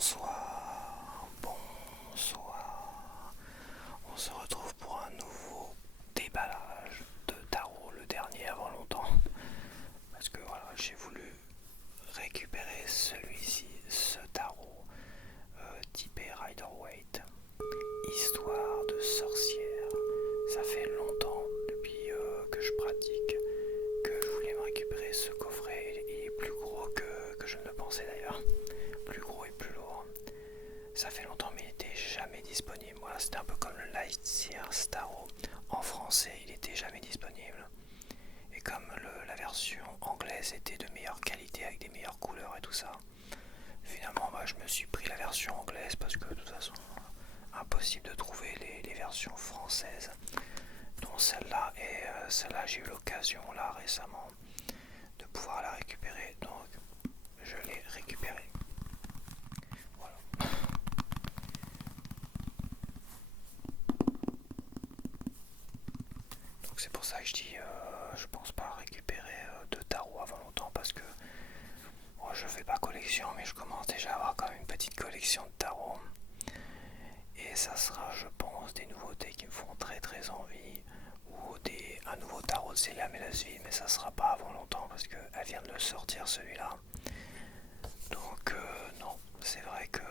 Bonsoir, bonsoir. On se retrouve pour un nouveau déballage de tarot, le dernier avant longtemps. Parce que voilà, j'ai voulu récupérer celui-ci, ce tarot typé Rider-Waite, histoire de sorcière. Ça fait longtemps depuis que je pratique que je voulais me récupérer ce coffret. Il est plus gros que je ne le pensais d'ailleurs. Plus gros et plus lourd. Ça fait longtemps mais il n'était jamais disponible. Voilà, c'était un peu comme le Lightseer Tarot. En français, il n'était jamais disponible. Et comme la version anglaise était de meilleure qualité avec des meilleures couleurs et tout ça, finalement je me suis pris la version anglaise parce que de toute façon, impossible de trouver les versions françaises, dont celle-là. Et celle-là, j'ai eu l'occasion là récemment de pouvoir la récupérer. Donc je l'ai récupérée. Voilà. Donc c'est pour ça que je dis je pense pas récupérer de tarot avant longtemps parce que moi je fais pas collection mais je commence déjà à avoir quand même une petite collection de tarot et ça sera je pense des nouveautés qui me font très très envie ou un nouveau tarot de Célia Melasville, mais ça sera pas avant longtemps parce qu'elle vient de le sortir celui-là. Donc non, c'est vrai que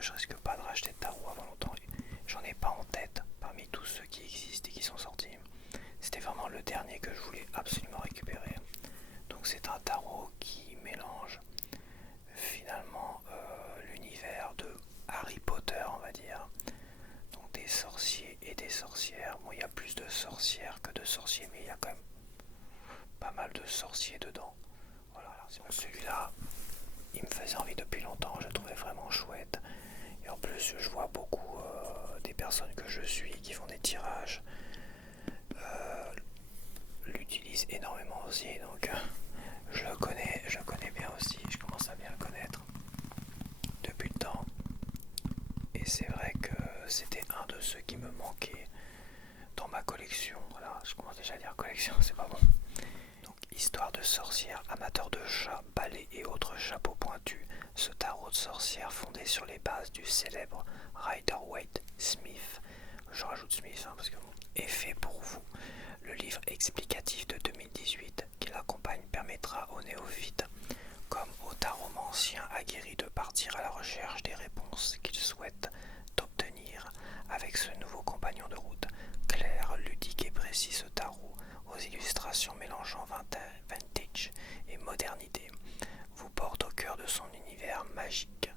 je risque pas de racheter de tarot avant longtemps. J'en ai pas en tête parmi tous ceux qui existent et qui sont sortis. C'était vraiment le dernier que je voulais absolument récupérer. Donc c'est un tarot qui mélange finalement l'univers de Harry Potter, on va dire. Donc des sorciers et des sorcières. Bon, il y a plus de sorcières que de sorciers, mais il y a quand même pas mal de sorciers dedans. Voilà, c'est bon. Celui-là, il me faisait envie depuis longtemps, je le trouvais vraiment chouette. Et en plus, je vois beaucoup des personnes que je suis qui font des tirages, l'utilisent énormément aussi, donc je le connais bien aussi, je commence à bien le connaître depuis le temps. Et c'est vrai que c'était un de ceux qui me manquait dans ma collection. Voilà, je commence déjà à dire collection, c'est pas bon. Donc, histoire de sorcière, amateur de chats, balais et autres chapeaux pointus, ce tarot de sorcière fondé sur les bases du célèbre Rider-Waite Smith, je rajoute Smith parce que bon, est fait pour vous. Le livre explicatif de 2018 qui l'accompagne permettra aux néophytes comme aux taromanciens aguerris de partir à la recherche des réponses qu'ils souhaitent obtenir avec ce nouveau compagnon de route, clair, ludique et précis. Ce tarot aux illustrations mélangeant vintage et modernité vous porte au cœur de son univers magique.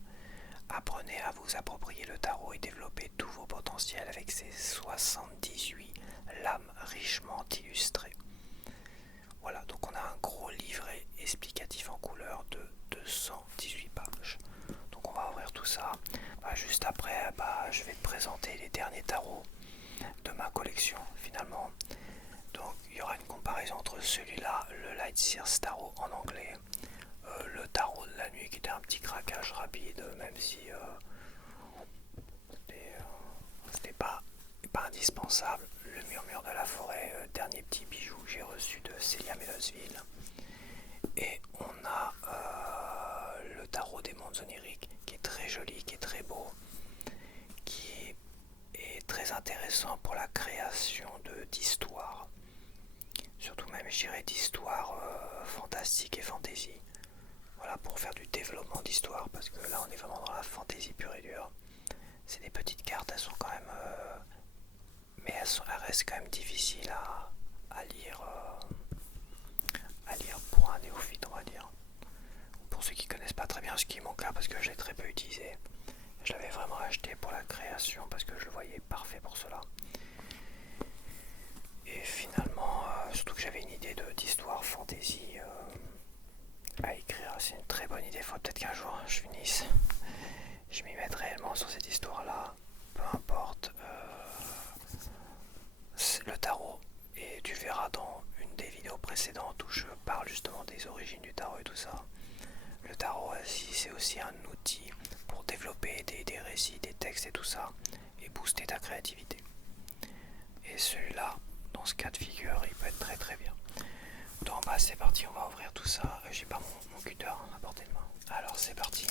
Apprenez à vous approprier le tarot et développer tous vos potentiels avec ses 78 lames richement illustrées. Voilà, donc on a un gros livret explicatif en couleur de 218 pages. Donc on va ouvrir tout ça. Juste après, je vais te présenter les derniers tarots de ma collection finalement. Donc il y aura une comparaison entre celui-là, le Lightseer Tarot en anglais, le tarot de la nuit qui était un petit craquage rapide, même si c'était pas indispensable. Le murmure de la forêt, dernier petit bijou que j'ai reçu de Célia Melasville. Et on a le tarot des mondes oniriques qui est très joli, qui est très beau, qui est très intéressant pour la création d'histoires. Surtout même je dirais d'histoires fantastiques et fantasy. Voilà, pour faire du développement d'histoire, parce que là on est vraiment dans la fantasy pure et dure. C'est des petites cartes, elles sont quand même mais elles restent quand même difficiles à lire pour un néophyte, on va dire. Pour ceux qui connaissent pas très bien, ce qui est mon cas parce que je l'ai très peu utilisé. Je l'avais vraiment acheté pour la création parce que je le voyais parfait pour cela. Et finalement, surtout que j'avais une idée d'histoire fantasy à écrire, c'est une très bonne idée. Il faut peut-être qu'un jour je finisse, je m'y mette réellement sur cette histoire-là. Peu importe le tarot, et tu verras dans une des vidéos précédentes où je parle justement des origines du tarot et tout ça. Le tarot c'est aussi un outil pour développer des récits, des textes et tout ça, et booster ta créativité. Et celui-là, dans ce cas de figure, il peut être très très bien. Donc c'est parti, on va ouvrir tout ça. J'ai pas mon cutter à portée de main. Alors c'est parti.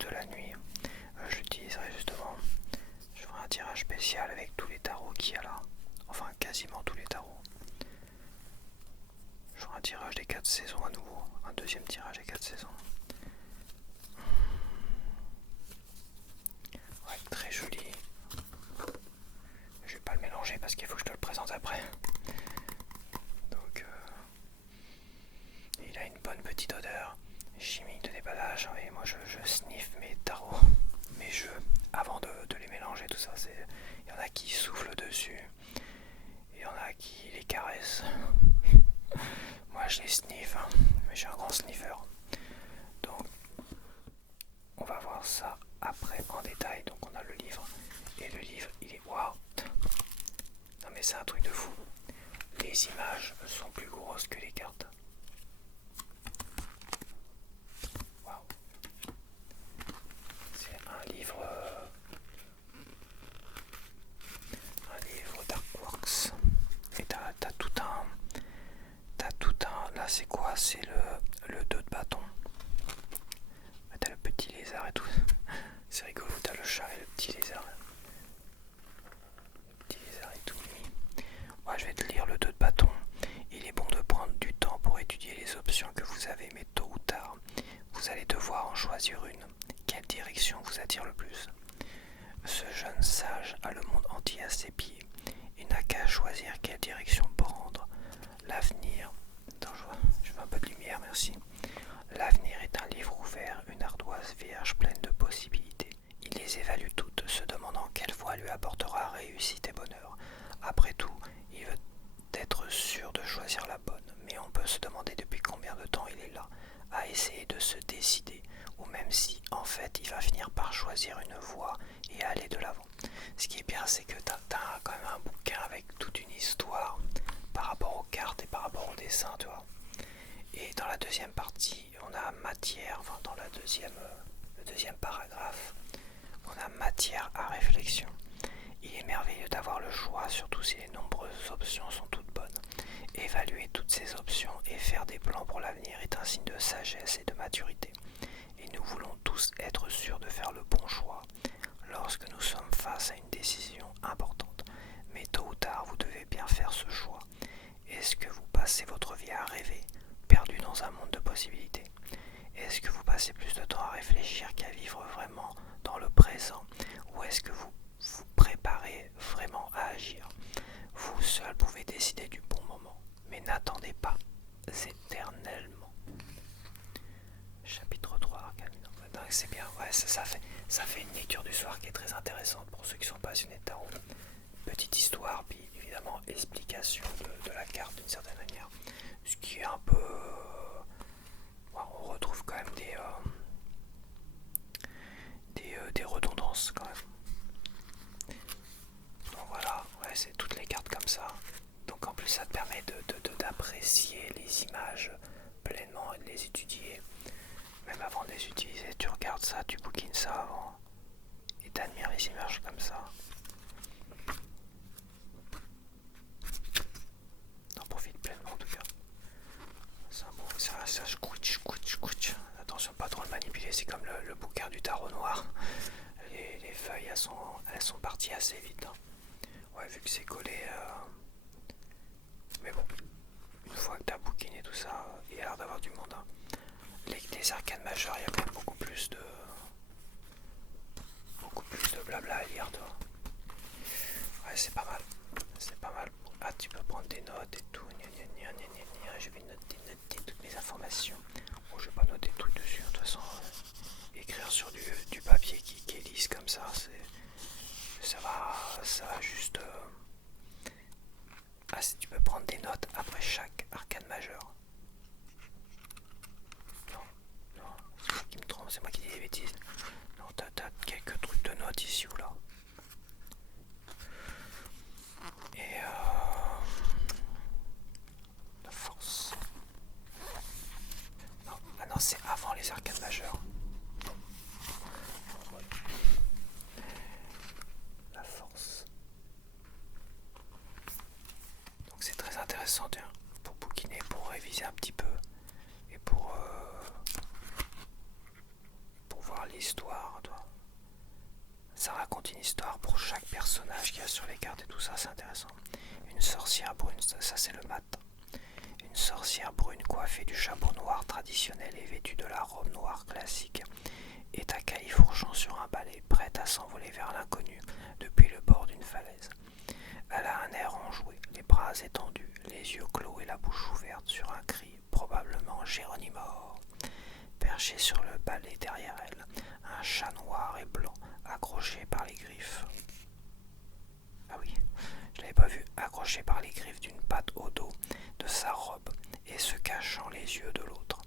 de la nuit, j'utiliserai justement, je ferai un tirage spécial avec tous les tarots qu'il y a là, enfin quasiment tous les tarots. Je ferai un tirage des 4 saisons à nouveau, un deuxième tirage des 4 saisons. Ouais, très joli. Je vais pas le mélanger parce qu'il faut que je te le présente après. Donc il a une bonne petite odeur chimique de déballage. Et moi je sniffe mes tarots, mes jeux avant de les mélanger, tout ça. Il y en a qui soufflent dessus, il y en a qui les caressent. Moi je les sniffe, hein, mais j'ai un grand sniffer. Donc on va voir ça après en détail. Donc on a le livre, et le livre il est waouh. Non mais c'est un truc de fou. Les images sont plus grosses que les cartes. Waouh. C'est un livre Darkworks. Et t'as tout un. Là c'est quoi? C'est le 2 de bâton. T'as le petit lézard et tout. C'est rigolo, t'as le chat et le petit lézard. Le petit lézard et tout. Moi je vais te lire le 2 de bâton. Il est bon de prendre du temps pour étudier les options que vous avez, mais tôt ou tard, vous allez devoir en choisir une. Quelle direction vous attire le plus? Ce jeune sage a le monde entier à ses pieds. Il n'a qu'à choisir quelle direction prendre. L'avenir... Attends, je veux un peu de lumière, merci. L'avenir est un livre ouvert, une ardoise vierge pleine de possibilités. Il les évalue toutes, se demandant quelle voie lui apportera réussite et bonheur. Après tout, il veut être sûr de choisir la bonne, mais on peut se demander depuis combien de temps il est là, à essayer de se décider, ou même si, en fait, il va finir par choisir une voie et aller de l'avant. Ce qui est bien, c'est que t'as quand même un bouquin avec toute une histoire par rapport aux cartes et par rapport au dessin, tu vois. Et dans la deuxième partie, on a matière, enfin dans le deuxième paragraphe, on a matière à réflexion. Il est merveilleux d'avoir le choix, surtout si les nombreuses options sont toutes bonnes. Évaluer toutes ces options et faire des plans pour l'avenir est un signe de sagesse et de maturité. Et nous voulons tous être sûrs de faire le bon choix lorsque nous sommes face à une décision importante. Mais tôt ou tard, vous devez bien faire ce choix. Est-ce que vous passez votre vie à rêver, perdu dans un monde de possibilités? Est-ce que vous passez plus de temps à réfléchir qu'à vivre vraiment dans le présent? Ou est-ce que vous vous préparez vraiment à agir? Vous seul pouvez décider du bon moment, mais n'attendez pas éternellement. Chapitre 3, Arcane. C'est bien, ouais, ça fait une lecture du soir qui est très intéressante pour ceux qui sont passionnés de tarot. Petite histoire, puis évidemment explication de la carte d'une certaine manière. Ce qui est un peu... on retrouve quand même des redondances quand même. Donc voilà, ouais, c'est toutes les cartes comme ça. Donc en plus ça te permet d'apprécier les images pleinement et de les étudier. Même avant de les utiliser, tu regardes ça, tu bouquines ça avant. Et t'admires les images comme ça. T'en profites pleinement en tout cas. Ça, bon, ça scouch. Attention, pas trop le manipuler, c'est comme le bouquin du tarot noir. Les feuilles, elles sont parties assez vite. Hein. Ouais, vu que c'est collé. Mais bon, une fois que t'as bouquiné tout ça, il y a l'air d'avoir du monde. Hein. Les arcanes majeures, il y a quand même beaucoup plus de blabla à lire, toi. Ouais, c'est pas mal. C'est pas mal. Ah, tu peux prendre des notes et tout. Je vais noter toutes mes informations. Bon, je vais pas noter tout dessus. De toute façon, écrire sur du papier qui est lisse comme ça, ça va juste. Ah, si tu peux prendre des notes après chaque arcane majeur. Non, c'est moi qui me trompe, c'est moi qui dis des bêtises. Non, t'as quelques trucs de notes ici ou là. Et la force. Non, c'est avant les arcanes majeures. La force. Donc c'est très intéressant pour bouquiner, pour réviser un petit peu et pour voir l'histoire, toi. Ça raconte une histoire pour chaque personnage qu'il y a sur les cartes et tout ça, c'est intéressant. Une sorcière brune, ça c'est le mat. Une sorcière brune coiffée du chapeau noir traditionnel et vêtue de la robe noire classique est à califourchon sur un balai, prête à s'envoler vers l'inconnu depuis le bord d'une falaise. Elle a un air enjoué, les bras étendus, les yeux clos et la bouche ouverte sur un cri, probablement Géronimo. Perché sur le balai derrière elle, un chat noir et blanc accroché par les griffes. Ah oui, je l'avais pas vu, accroché par les griffes d'une patte au dos de sa robe et se cachant les yeux de l'autre.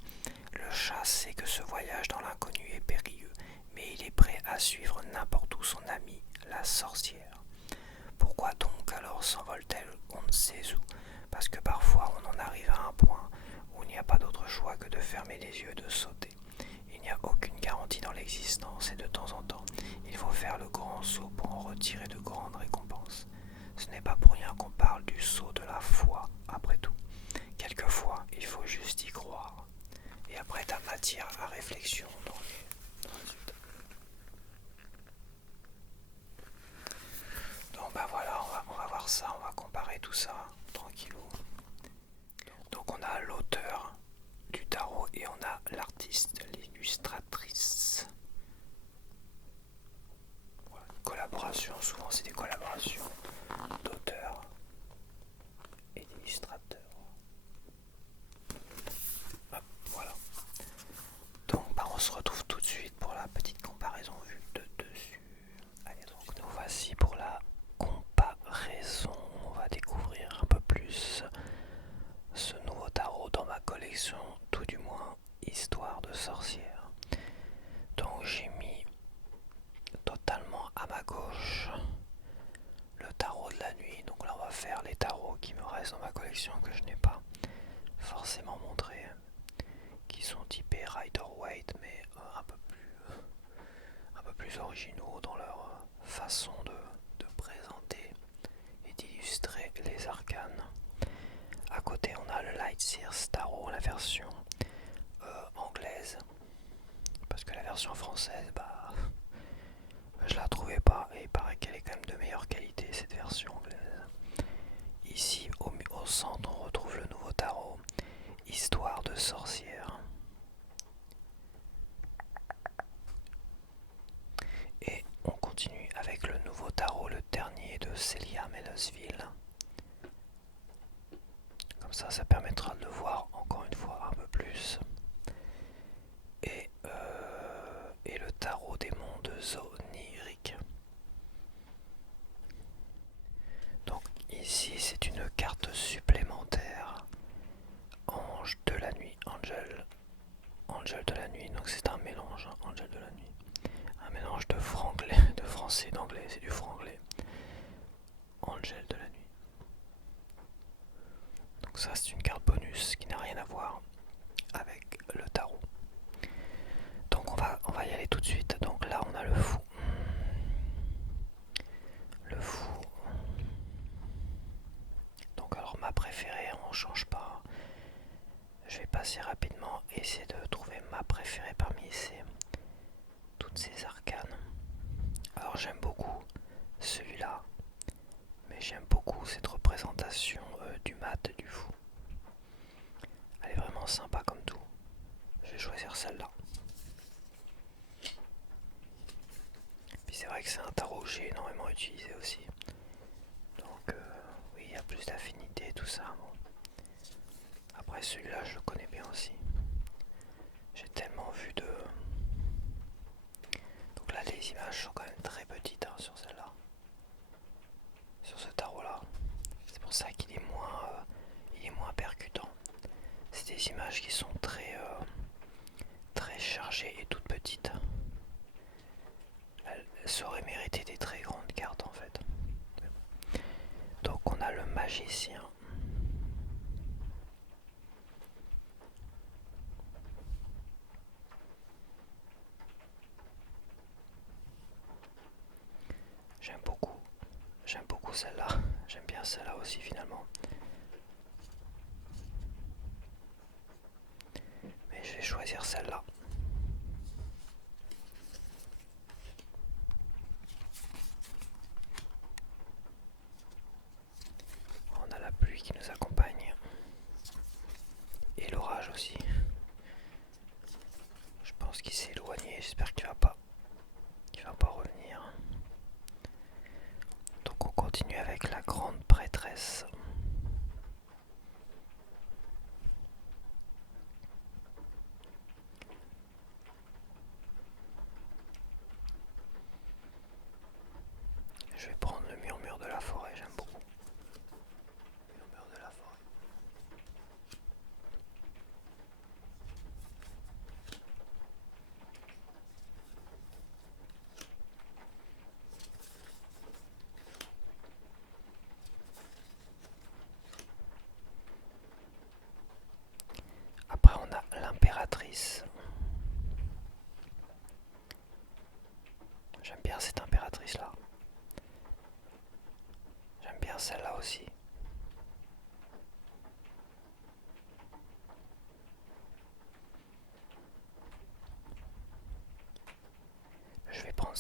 Le chat sait que ce voyage dans l'inconnu est périlleux, mais il est prêt à suivre n'importe où son amie, la sorcière. Pourquoi donc alors s'envole-t-elle on ne sait où? Parce que parfois on en arrive à un point où il n'y a pas d'autre choix que de fermer les yeux et de sauter. Il n'y a aucune garantie dans l'existence et de temps en temps, il faut faire le grand saut pour en retirer de grandes récompenses. Ce n'est pas pour rien qu'on parle du saut de la foi, après tout. Quelquefois, il faut juste y croire. Et après, t'as matière à réflexion dans les suites. Donc bah voilà, on va voir ça, on va comparer tout ça, tranquillou. Donc on a l'auteur du tarot et on a l'artiste, l'illustratrice. Voilà, collaboration, souvent c'est des collaborations d'auteurs et d'illustrateurs. Hop, voilà. Donc bah, on se retrouve tout de suite pour la petite comparaison vue de dessus. Allez, donc nous voici pour la comparaison. On va découvrir un peu plus ce nouveau tarot dans ma collection, tout du moins Histoire de sorcière. Donc j'ai mis totalement à ma gauche le tarot de la nuit. Donc là on va faire les tarots qui me restent dans ma collection que je n'ai pas forcément montré, qui sont typés Rider-Waite mais un peu plus originaux dans leur façon de présenter et d'illustrer les arcanes. À côté on a le Lightseers Tarot, la version anglaise, parce que la version française, bah, je la trouvais pas et il paraît qu'elle est quand même de meilleure qualité cette version anglaise. Ici au centre on retrouve le nouveau tarot, Histoire de sorcière. Et on continue avec le nouveau tarot, le dernier de Celia Melesville. Comme ça permettra de le voir encore une fois un peu plus. Et le tarot des mondes oniriques. Donc ici c'est une carte supplémentaire. Ange de la nuit, Angel de la nuit, donc c'est un mélange, hein, Angel de la nuit. Un mélange de franglais, de français et d'anglais, c'est du franglais. Angel de la nuit. Donc ça c'est une carte bonus qui n'a rien à voir avec le tarot. Donc on va y aller tout de suite. Donc là on a le fou. Le fou. Donc alors ma préférée, on change pas. Je vais passer rapidement et essayer de trouver ma préférée parmi toutes ces arcanes. Alors j'aime beaucoup celui-là, mais j'aime beaucoup cette représentation du mat du fou. Elle est vraiment sympa comme tout. Je vais choisir celle-là. Puis c'est vrai que c'est un tarot que j'ai énormément utilisé aussi. Donc oui, il y a plus d'affinité et tout ça. Bon. Après celui-là, je le connais bien aussi. J'ai tellement vu de... Donc là, les images sont quand même très petites hein, sur celle-là. Sur ce tarot-là. C'est pour ça qu'il est moins percutant. C'est des images qui sont très chargées et toutes petites. Ça aurait mérité des très grandes cartes en fait. Donc on a le magicien. J'aime beaucoup celle-là. J'aime bien celle-là aussi finalement. Mais je vais choisir celle-là.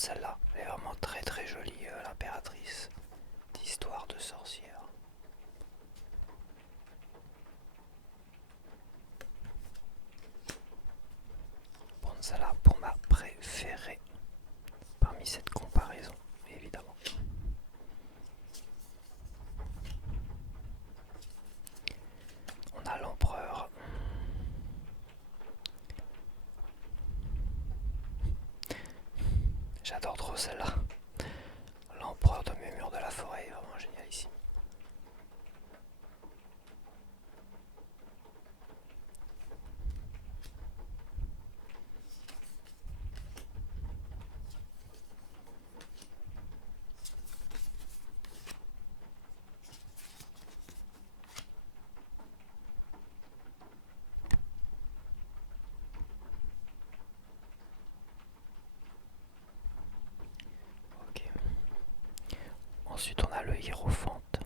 celle-là. Elle est vraiment très très jolie, l'impératrice d'Histoire de sorcière. Prendre celle-là pour ma préférée parmi cette comparaison, évidemment. On a l'empereur. J'adore trop celle-là. L'empereur de Murmure de la Forêt est vraiment génial ici. Ok. Ensuite on a le hiérophante.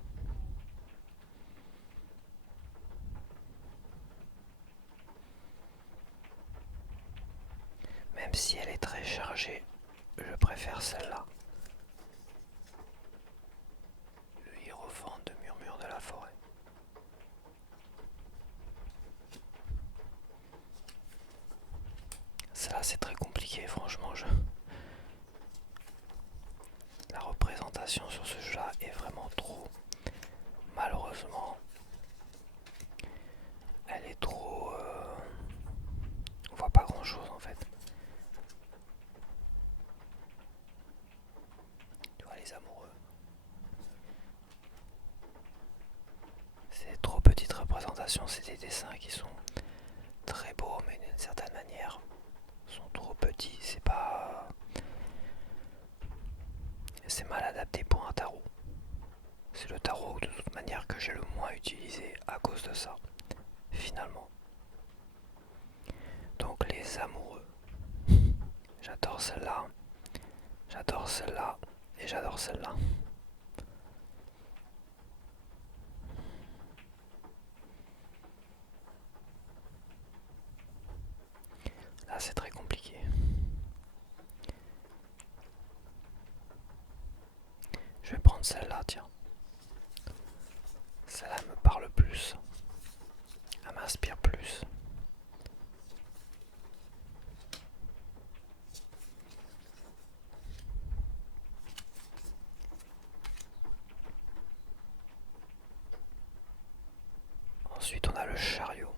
Même si elle est très chargée, je préfère celle-là. Le hiérophante de Murmure de la Forêt. Celle-là c'est très compliqué, franchement. La représentation sur ce jeu-là est vraiment trop. Malheureusement, elle est trop. On voit pas grand-chose en fait. Tu vois les amoureux. C'est trop petite représentation, c'est des dessins qui sont très beaux, mais d'une certaine manière sont trop petits. C'est pas. C'est mal adapté pour un tarot. C'est le tarot de toute manière que j'ai le moins utilisé à cause de ça, finalement. Donc les amoureux. J'adore celle-là, j'adore celle-là et j'adore celle-là. Là c'est très compliqué. Je vais prendre celle-là, tiens. Celle-là me parle plus. Elle m'inspire plus. Ensuite on a le chariot.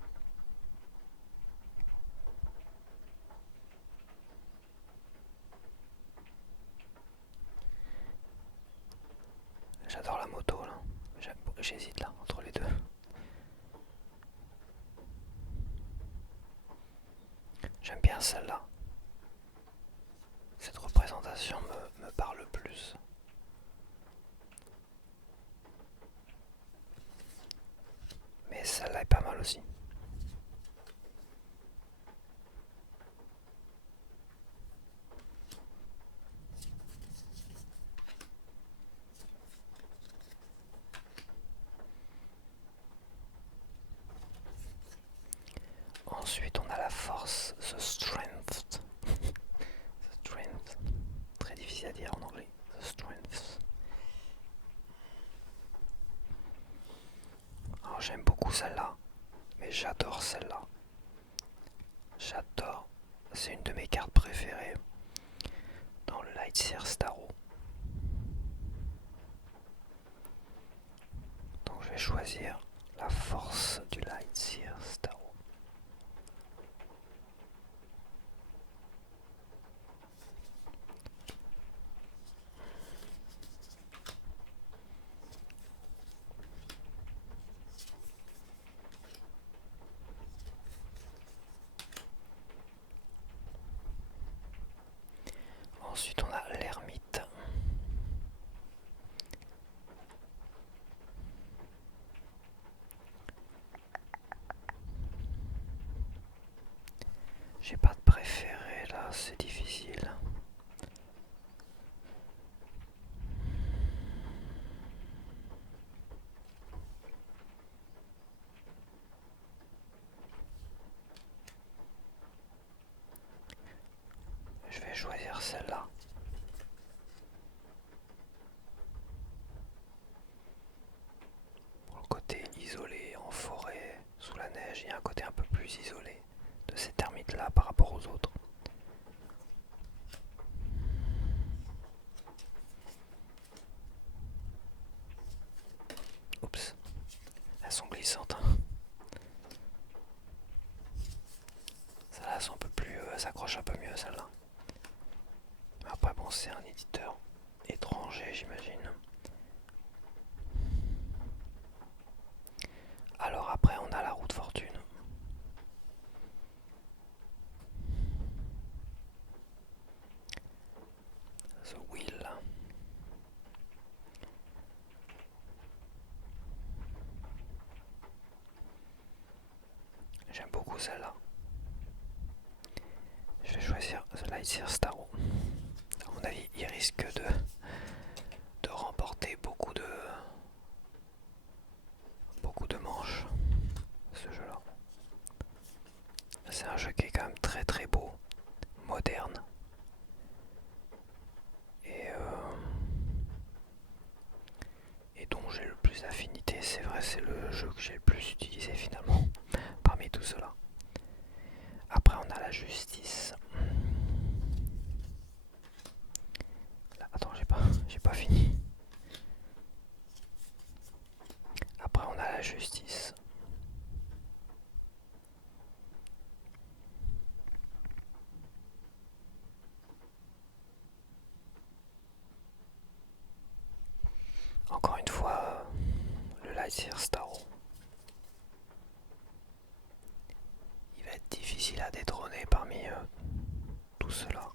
J'adore la moto là. J'hésite là entre les deux. J'aime bien celle-là. Cette représentation me parle plus. Mais celle-là est pas mal aussi. Ensuite on a la force, the strength. The strength. Très difficile à dire en anglais. The strength. Alors j'aime beaucoup celle-là, mais j'adore celle-là. J'adore. C'est une de mes cartes préférées dans le Lightseer Tarot. Donc je vais choisir la force du Lightseer Tarot. Ensuite on a l'ermite. J'ai pas de préféré là, c'est difficile. Je vais choisir celle-là. la neige, il y a un côté un peu plus isolé de ces termites là par rapport aux autres. Oups, elles sont glissantes. Celles-là elles sont un peu plus, s'accrochent un peu mieux celles-là. Mais après bon, c'est un éditeur étranger j'imagine. Alors après on a la roue de fortune. The Wheel. J'aime beaucoup celle-là. Je vais choisir The Lightyear Starro. À mon avis, il risque de remporter beaucoup de manches, ce jeu-là. C'est un jeu qui est quand même très très beau, moderne. Et dont j'ai le plus d'affinité, c'est vrai, c'est le jeu que j'ai le plus utilisé finalement, parmi tout cela. Après on a la justice. Là, attends, j'ai pas fini. Après on a la justice. Encore une fois, le Lightyear Starro. Il va être difficile à détrôner parmi tout cela.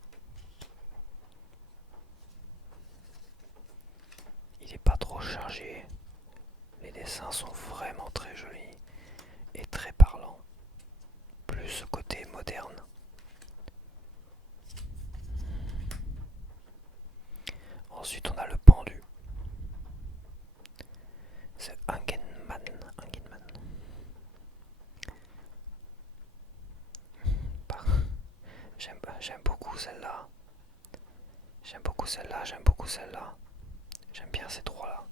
Il n'est pas trop chargé. Les dessins sont vraiment très jolis et très parlants. Plus ce côté moderne. Ensuite on a le pendu. C'est Angenman. J'aime beaucoup celle-là. J'aime beaucoup celle-là, j'aime beaucoup celle-là. J'aime bien ces trois-là.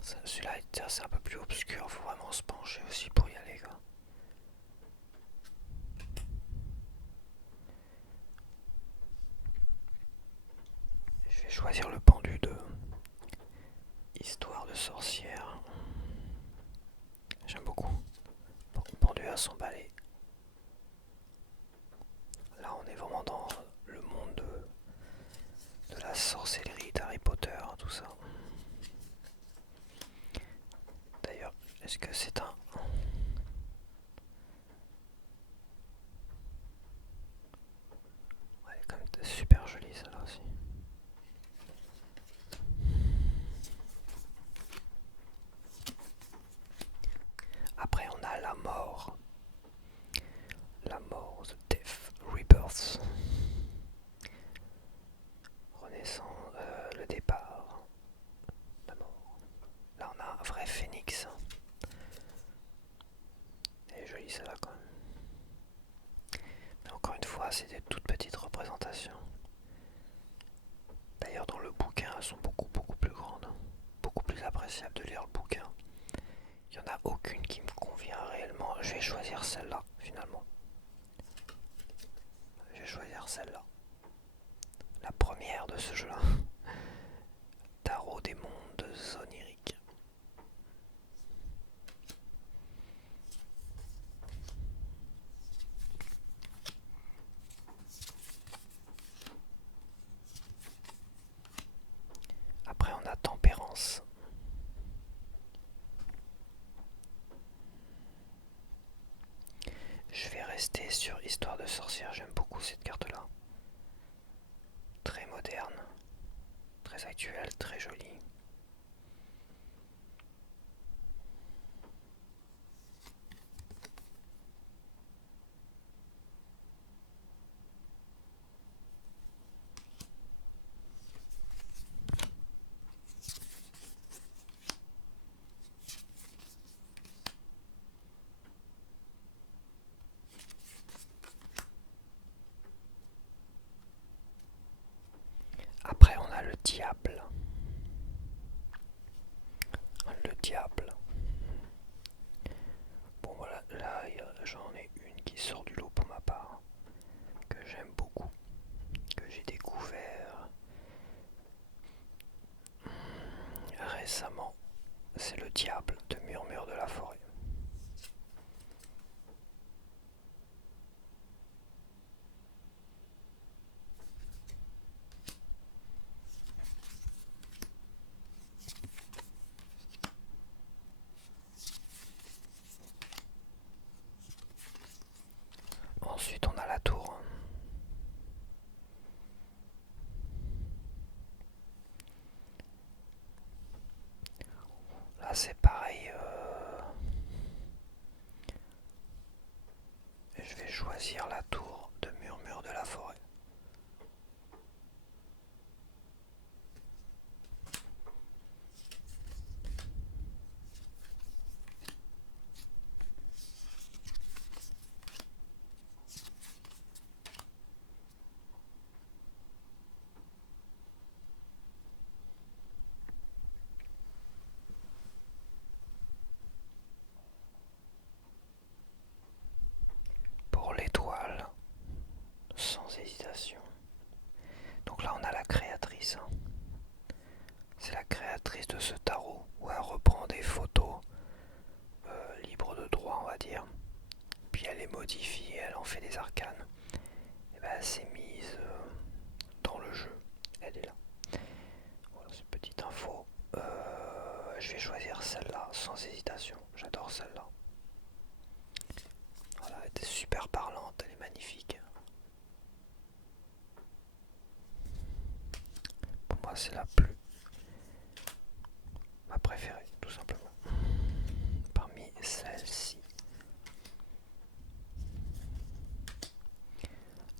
Celui-là, c'est un peu plus obscur, faut vraiment se pencher aussi pour y aller, quoi. Je vais choisir le pendu de Histoire de sorcière. J'aime beaucoup. Pendu à son balai. Là, on est vraiment dans le monde de la sorcellerie, d'Harry Potter, tout ça. D'ailleurs, est-ce que c'est un... Ouais, elle est quand même super jolie celle-là aussi. Après, on a la mort. La mort, The Death, Rebirth. Renaissance, le départ. La mort. Là, on a un vrai phénix. Elle est jolie celle-là quand même. Mais encore une fois, c'est des toutes petites représentations. D'ailleurs, dans le bouquin, elles sont beaucoup plus grandes. Beaucoup plus appréciable de lire le bouquin. Il n'y en a aucune qui me convient réellement. Je vais choisir celle-là, finalement. Je vais choisir celle-là. La première de ce jeu-là. Tarot des mondes oniriques. Après, on a Tempérance. Je vais rester sur Histoire de sorcière. J'aime beaucoup cette carte-là. Très moderne, très actuelle, très jolie. Après, on a le diable. choisir la tour de Murmure de la Forêt. Pour l'étoile, sans hésitation. Donc là, on a la créatrice. C'est la créatrice de ce tarot où elle reprend des photos libres de droit, on va dire. Puis elle les modifie, elle en fait des arcanes. Et ben, elle s'est mise dans le jeu. Elle est là. Voilà, cette petite info. Je vais choisir celle-là sans hésitation. J'adore celle-là. Voilà, elle était super parlante, elle est magnifique. Pour moi, c'est ma préférée, tout simplement. Parmi celles-ci.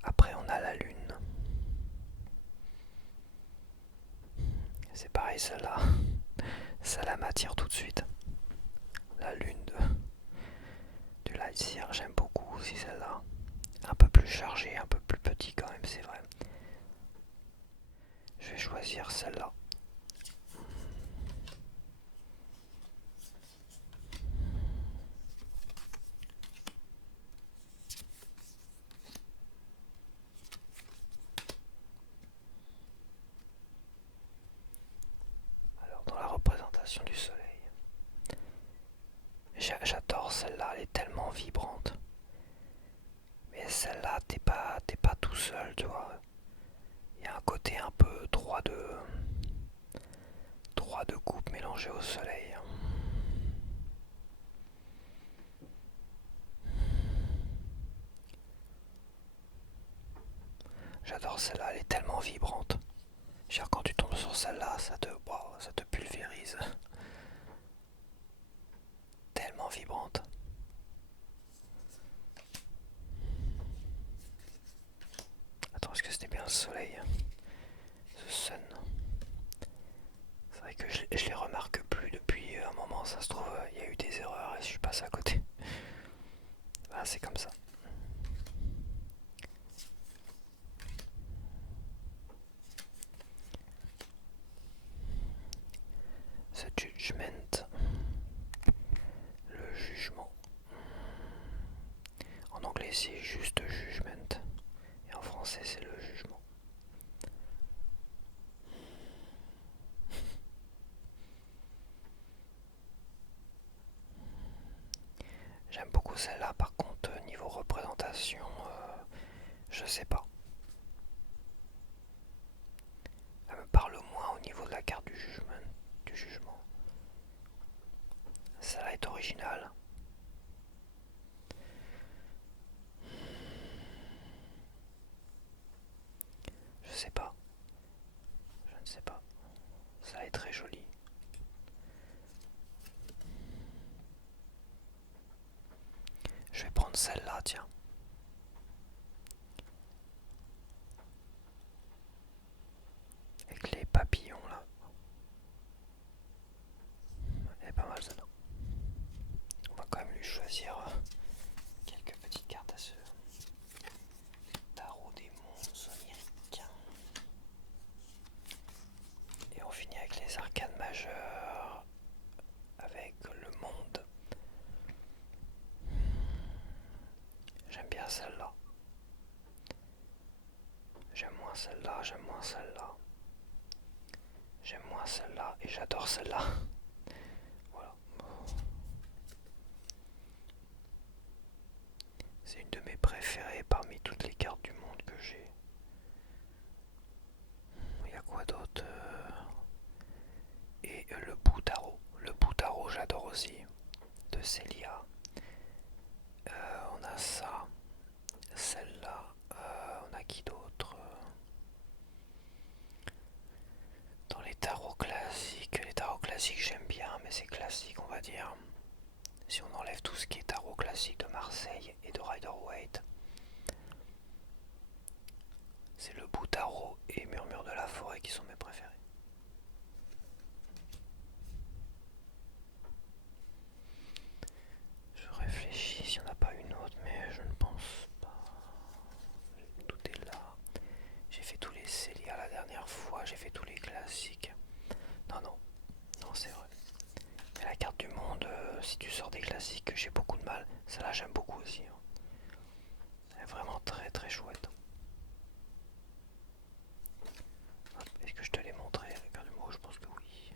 Après, on a la lune. C'est pareil, celle-là. Celle-là m'attire tout de suite. La lune du Lightseer, j'aime beaucoup aussi celle-là. Un peu plus chargée, un peu plus petit quand même, c'est vrai. Je vais choisir celle-là. Alors, dans la représentation du soleil, j'adore celle-là, elle est tellement vibrante. Mais celle-là, t'es pas tout seul, tu vois. Il y a un côté un peu droit de coupe mélangé au soleil. J'adore celle-là, elle est tellement vibrante. Genre, quand tu tombes sur celle-là, ça te pulvérise. Tellement vibrante. Attends, est-ce que c'était bien le soleil? The sun. C'est vrai que je les remarque plus depuis un moment, ça se trouve, il y a eu des erreurs et je suis passé à côté. Ah, c'est comme ça. The Judgment. Le jugement. En anglais, c'est juste judgment. Et en français, c'est le jugement. J'aime beaucoup celle-là, par contre, niveau représentation, je sais pas. Elle me parle moins au niveau de la carte du jugement. Celle-là est originale. Je sais pas. Je ne sais pas. Ça est très joli. Je vais prendre celle-là, tiens. Avec les papillons là. Elle est pas mal celle-là. On va quand même lui choisir quelques petites cartes à ce tarot des mondes oniriques. Et on finit avec les arcanes majeures. Avec le monde. J'aime bien celle-là. J'aime moins celle-là, j'aime moins celle-là. J'aime moins celle-là et j'adore celle-là. Voilà. C'est une de mes préférées parmi toutes les cartes du monde que j'ai. Il y a quoi d'autre? Et le Boutaro. Le Boutaro, j'adore aussi. De Célia. On a ça. Celle-là. On a qui d'autre? Dans les tarots classiques j'aime bien, mais c'est classique on va dire. Si on enlève tout ce qui est tarot classique de Marseille et de Rider-Waite, C'est le Boutaro et Murmure de la forêt qui sont mes préférés. Je réfléchis s'il n'y en a pas une autre, mais je ne pense pas. Tout est là. J'ai fait tous les Célia la dernière fois, j'ai fait tous les classiques. Non, non, non, c'est vrai. Mais la carte du monde, si tu sors des classiques, j'ai beaucoup de mal. Celle-là, j'aime beaucoup aussi, hein. Elle est vraiment très très chouette. Est-ce que je te l'ai montré, la carte du monde? Je pense que oui.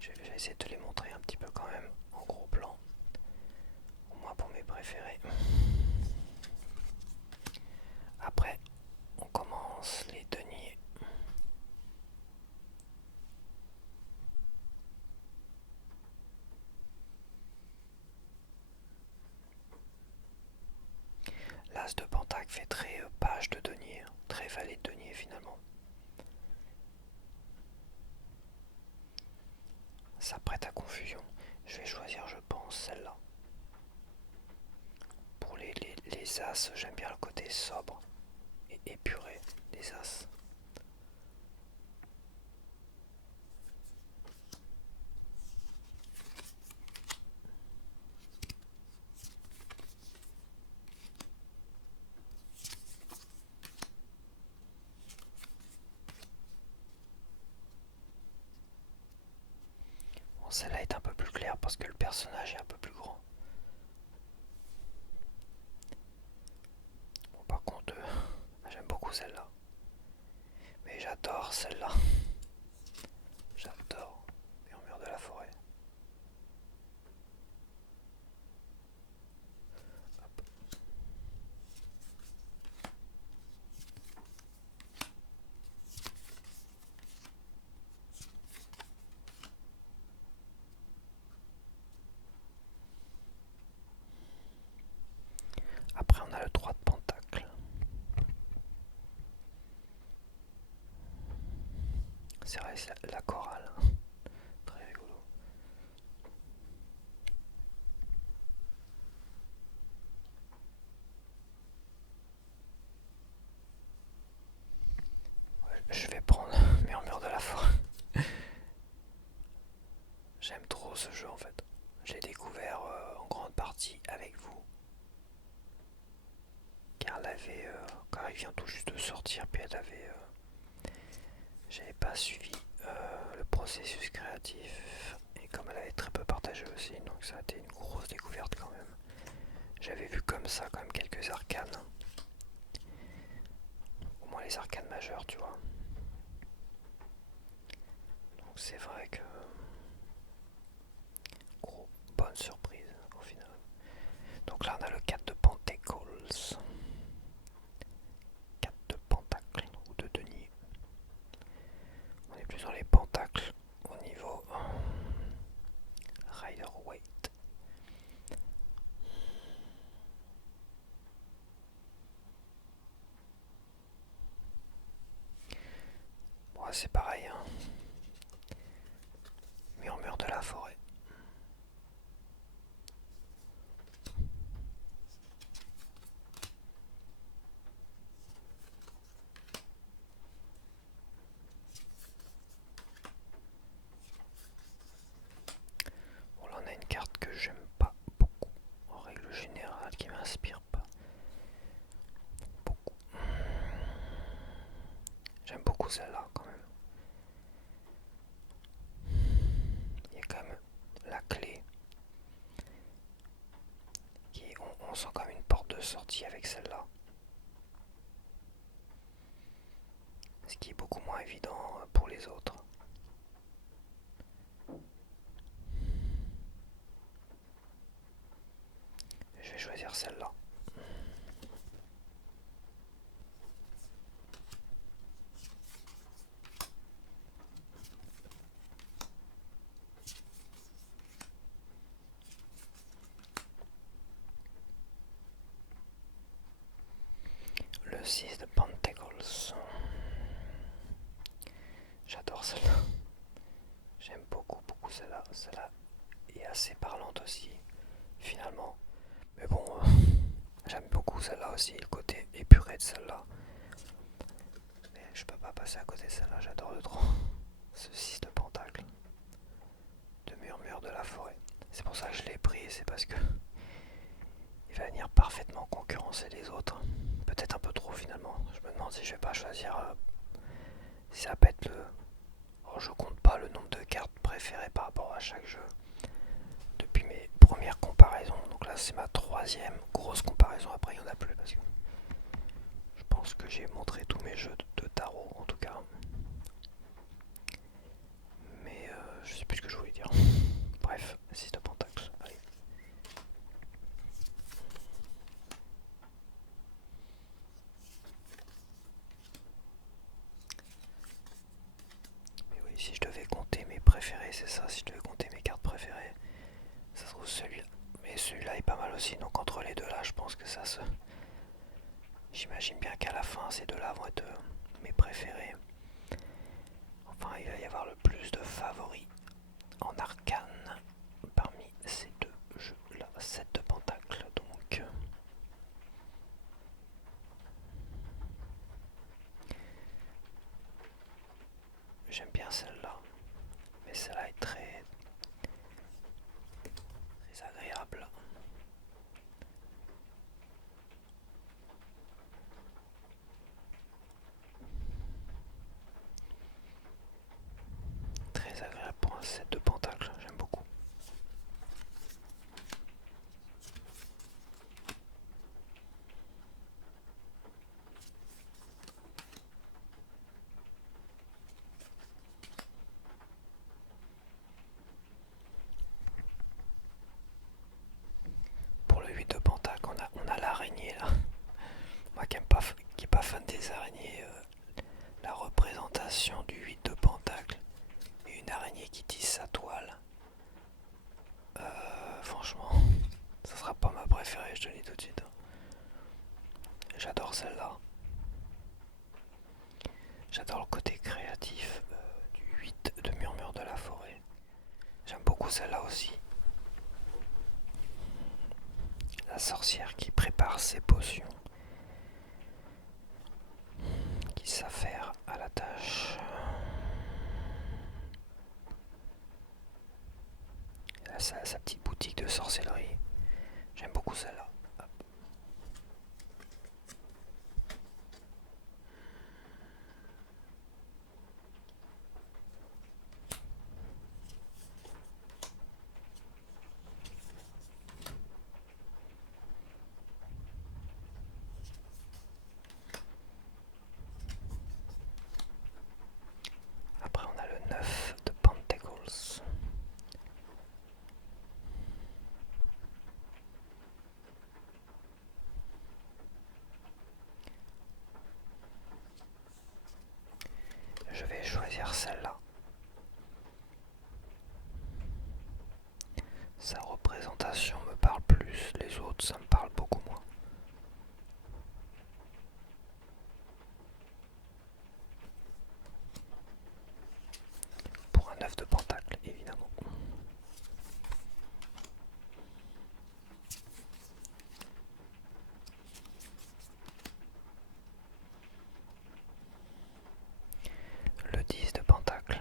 Je vais essayer de te les montrer un petit peu quand même, en gros plan. Au moins pour mes préférés. Après, on commence les deniers. L'as de Pentacle fait très page de denier, hein, très valet de denier finalement. Ça prête à confusion. Je vais choisir, je pense, celle-là. Pour les as, j'aime bien le côté sobre et épuré des as. Bon, celle-là est un peu plus claire parce que le personnage est un peu plus grand. Bon, par contre, j'aime beaucoup celle-là. Mais j'adore celle-là. J'adore Murmure de la forêt. Hop. Après, on a le 3 de pentacle. C'est vrai, c'est la chorale. Très rigolo. Ouais, je vais prendre Murmure de la forêt. J'aime trop ce jeu en fait. Je l'ai découvert en grande partie avec vous. Car car il vient tout juste de sortir, puis j'avais pas suivi le processus créatif. Et comme elle avait très peu partagé aussi, donc ça a été une grosse découverte quand même. J'avais vu comme ça quand même quelques arcanes. Au moins les arcanes majeures, tu vois. Donc c'est vrai que gros, bonne surprise au final. Donc là on a le 4 de Pentacles. 4 de Pentacle ou de denier. On est plus dans les pentacles au niveau Rider Waite. Bon, c'est pareil, hein. Murmure de la forêt. Bon, là on a une carte que j'aime pas beaucoup, en règle générale, qui m'inspire pas beaucoup. J'aime beaucoup celle-là quand même. Il y a quand même la clé. On sent comme une porte de sortie avec celle-là. Ce qui est beaucoup moins évident pour les autres. Je vais choisir celle-là. Le 6 de Pentacles. J'adore celle-là. J'aime beaucoup, beaucoup celle-là. Celle-là est assez parlante aussi, finalement. Mais bon, J'aime beaucoup celle-là aussi, le côté épuré de celle-là. Mais je peux pas passer à côté de celle-là, j'adore de trop. Ce 6 de pentacle, de murmure de la forêt. C'est pour ça que je l'ai pris, c'est parce que il va venir parfaitement concurrencer les autres. Peut-être un peu trop finalement. Je me demande si je vais pas choisir. Si ça peut être le. Oh, je compte pas le nombre de cartes préférées par rapport à chaque jeu. Depuis mes premières comparaisons. Donc là c'est ma troisième grosse comparaison. Après il n'y en a plus parce que je pense que j'ai montré tous mes jeux de tarot en tout cas. Mais je sais plus ce que je voulais dire. Bref, 6 de pentacle. Allez. Mais oui, si je devais compter mes préférés, c'est ça. Si je devais compter mes cartes préférées, ça se trouve celui-là. Mais celui-là est pas mal aussi. Donc entre les deux là, je pense que ça se. J'imagine bien qu'à la fin, ces deux-là vont être mes préférés. Enfin, il va y avoir le plus de favoris en arcane parmi ces deux jeux-là. 7 de pentacle, donc. J'aime bien celle-là. Mais celle-là est très, très agréable. Très agréable pour un 7 de pentacle, j'aime beaucoup. Pour le 8 de pentacle, on a l'araignée là. Moi qui est pas fan des araignées, la représentation du 8 de pentacle et une araignée qui tisse sa toile. Franchement, ça sera pas ma préférée, je te le dis tout de suite. J'adore celle-là. J'adore le côté créatif du 8 de Murmure de la forêt. J'aime beaucoup celle-là aussi. La sorcière qui prépare ses potions, qui s'affaire à la tâche. Elle a sa petite boutique de sorcellerie. J'aime beaucoup celle-là. Après on a le 9 de Pentacles. Je vais choisir celle-là. Sa représentation me parle plus, les autres ça me parle beaucoup moins. Pour un 9 de pentacle, évidemment. Le 10 de pentacle.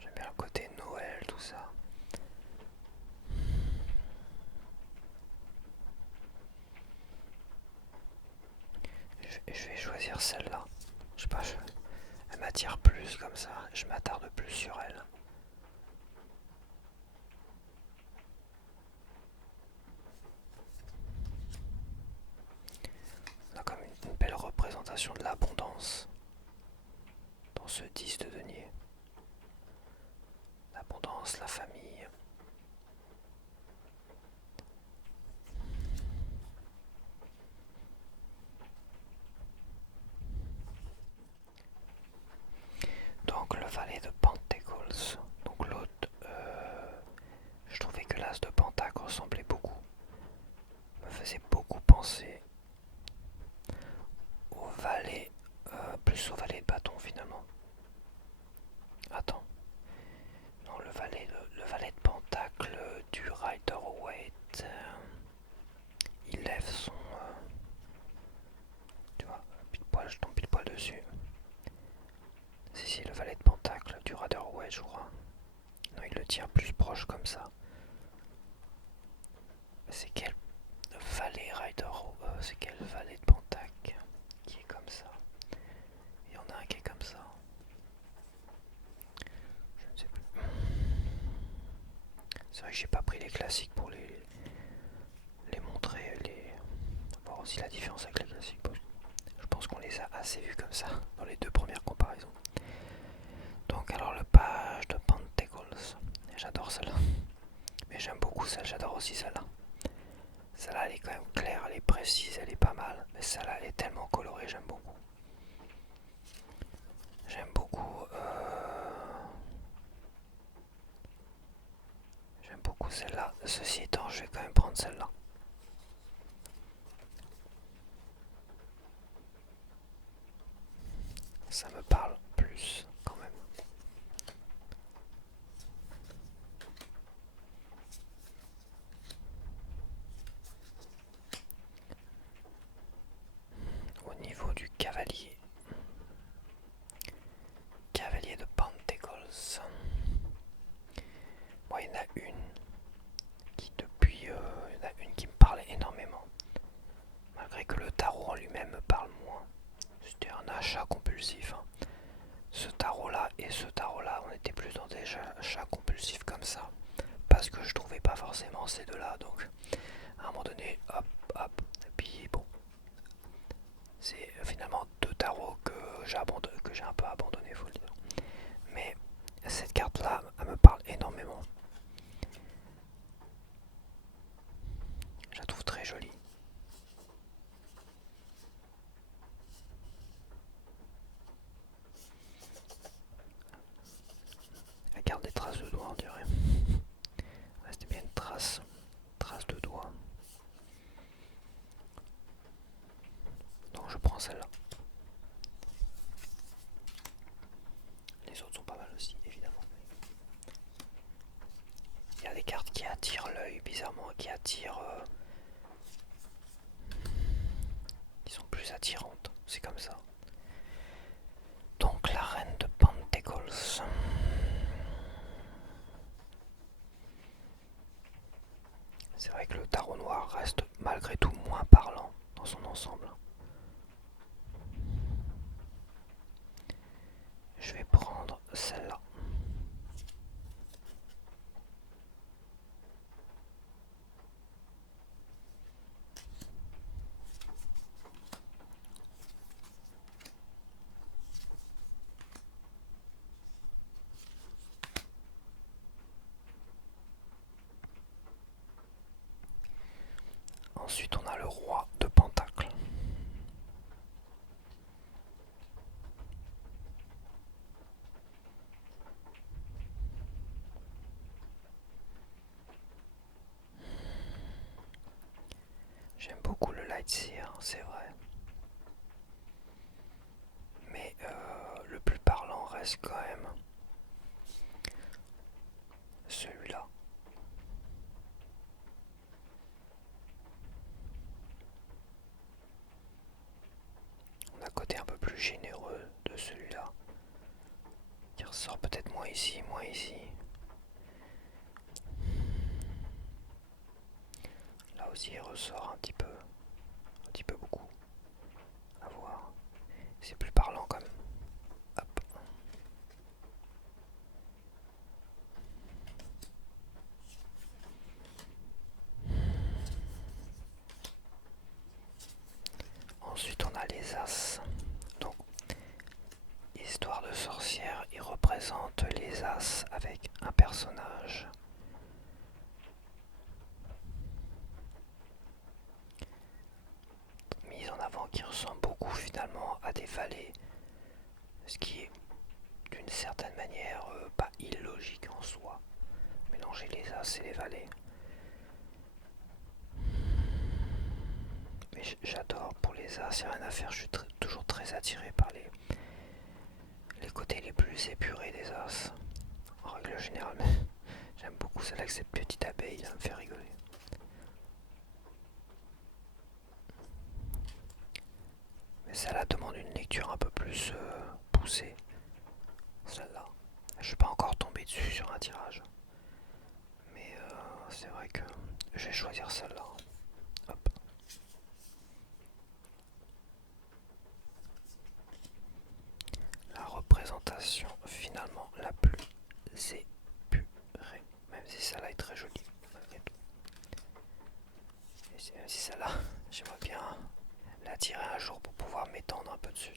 J'aime bien le côté Noël, tout ça. Je vais choisir celle-là. Je sais pas, elle m'attire plus comme ça. Je m'attarde plus sur elle. On a comme une belle représentation de l'abondance dans ce 10 de denier. L'abondance, la famille. Donc le valet de Pentacles. Donc l'autre, je trouvais ouais, je crois. Non, il le tire plus proche comme ça. C'est quel valet Rider? C'est quel valet de Pentac qui est comme ça? Il y en a un qui est comme ça. Je ne sais plus. C'est vrai que j'ai pas pris les classiques pour les montrer, voir aussi la différence avec les classiques. Je pense qu'on les a assez vus comme ça dans les deux premières comparaisons. Donc alors le page de Pentacles, j'adore celle-là. Mais j'aime beaucoup celle, j'adore aussi celle-là. Celle-là elle est quand même claire, elle est précise, elle est pas mal. Mais celle-là elle est tellement colorée, j'aime beaucoup. J'aime beaucoup. J'aime beaucoup celle-là. Ceci étant, je vais quand même prendre celle-là. Ça me parle plus quand même. Au niveau du cavalier. Cavalier de Pentacles. Moi, il y en a une qui depuis... il y en a une qui me parle énormément. Malgré que le tarot en lui-même me parle moins. C'était un achat compulsif. Hein. Ce tarot-là et ce tarot-là, on était plus dans des achats compulsifs comme ça. Parce que je trouvais pas forcément ces deux-là. Donc, à un moment donné, hop, hop. Et puis, bon. C'est finalement deux tarots que j'ai un peu abandonné, faut le dire. Mais cette carte-là, elle me parle énormément. Je la trouve très jolie. Elle garde des traces de doigts, on dirait. Ouais, c'était bien une trace de doigts. Donc je prends celle-là. Les autres sont pas mal aussi, évidemment. Il y a des cartes qui attirent l'œil, bizarrement, qui attirent... qui sont plus attirantes. C'est comme ça. Donc la reine de Pentacles. C'est vrai que le tarot noir reste malgré tout moins parlant dans son ensemble. Je vais prendre celle-là. Ensuite, on a le roi de Pentacle. J'aime beaucoup le Lightseer, c'est vrai. Mais le plus parlant reste quand même celui-là. On a un côté un peu plus généreux de celui-là. Qui ressort peut-être moins ici, moins ici. Là aussi il ressort un petit peu beaucoup. À voir. C'est plus parlant quand même. Hop. Ensuite on a les As. Donc, histoire de sorcière, il représente les As avec un personnage. Mise en avant qui ressemble beaucoup finalement à des valets. Ce qui est d'une certaine manière pas illogique en soi. Mélanger les As et les valets. Mais j'adore pour les As, il n'y a rien à faire, je suis toujours très attiré par les côtés les plus épurés des As. En règle générale, mais j'aime beaucoup celle avec cette petite abeille, ça me fait rigoler. Mais celle-là demande une lecture un peu plus poussée. Celle-là, Je suis pas encore tombé dessus sur un tirage. Mais c'est vrai que je vais choisir celle-là. Hop. La représentation finalement la plus épurée. Même si celle-là est très jolie. Malgré tout. Et même si celle-là, j'aimerais bien la tirer un jour pour pouvoir m'étendre un peu dessus.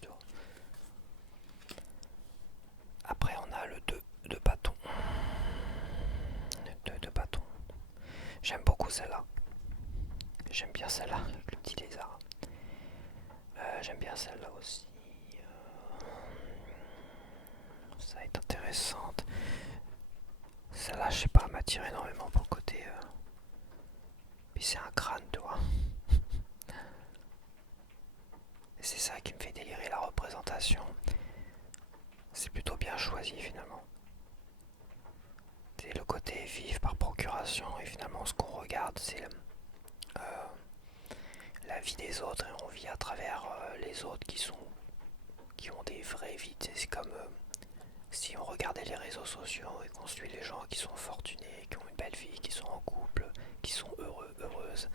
Après on a le 2 de bâton. Le 2 de bâton. J'aime beaucoup celle-là. J'aime bien celle-là, avec le petit lézard. J'aime bien celle-là aussi. Ça va être intéressante. Celle-là, je sais pas, m'attire énormément pour le côté. Puis c'est un crâne, tu vois. Et c'est ça qui me fait délirer la représentation. C'est plutôt bien choisi finalement. C'est le côté vif par procuration et finalement ce qu'on regarde c'est la vie des autres et on vit à travers les autres qui ont des vraies vies. C'est comme si on regardait les réseaux sociaux et qu'on suit les gens qui sont fortunés, qui ont une belle vie, qui sont en couple, qui sont heureux, heureuses.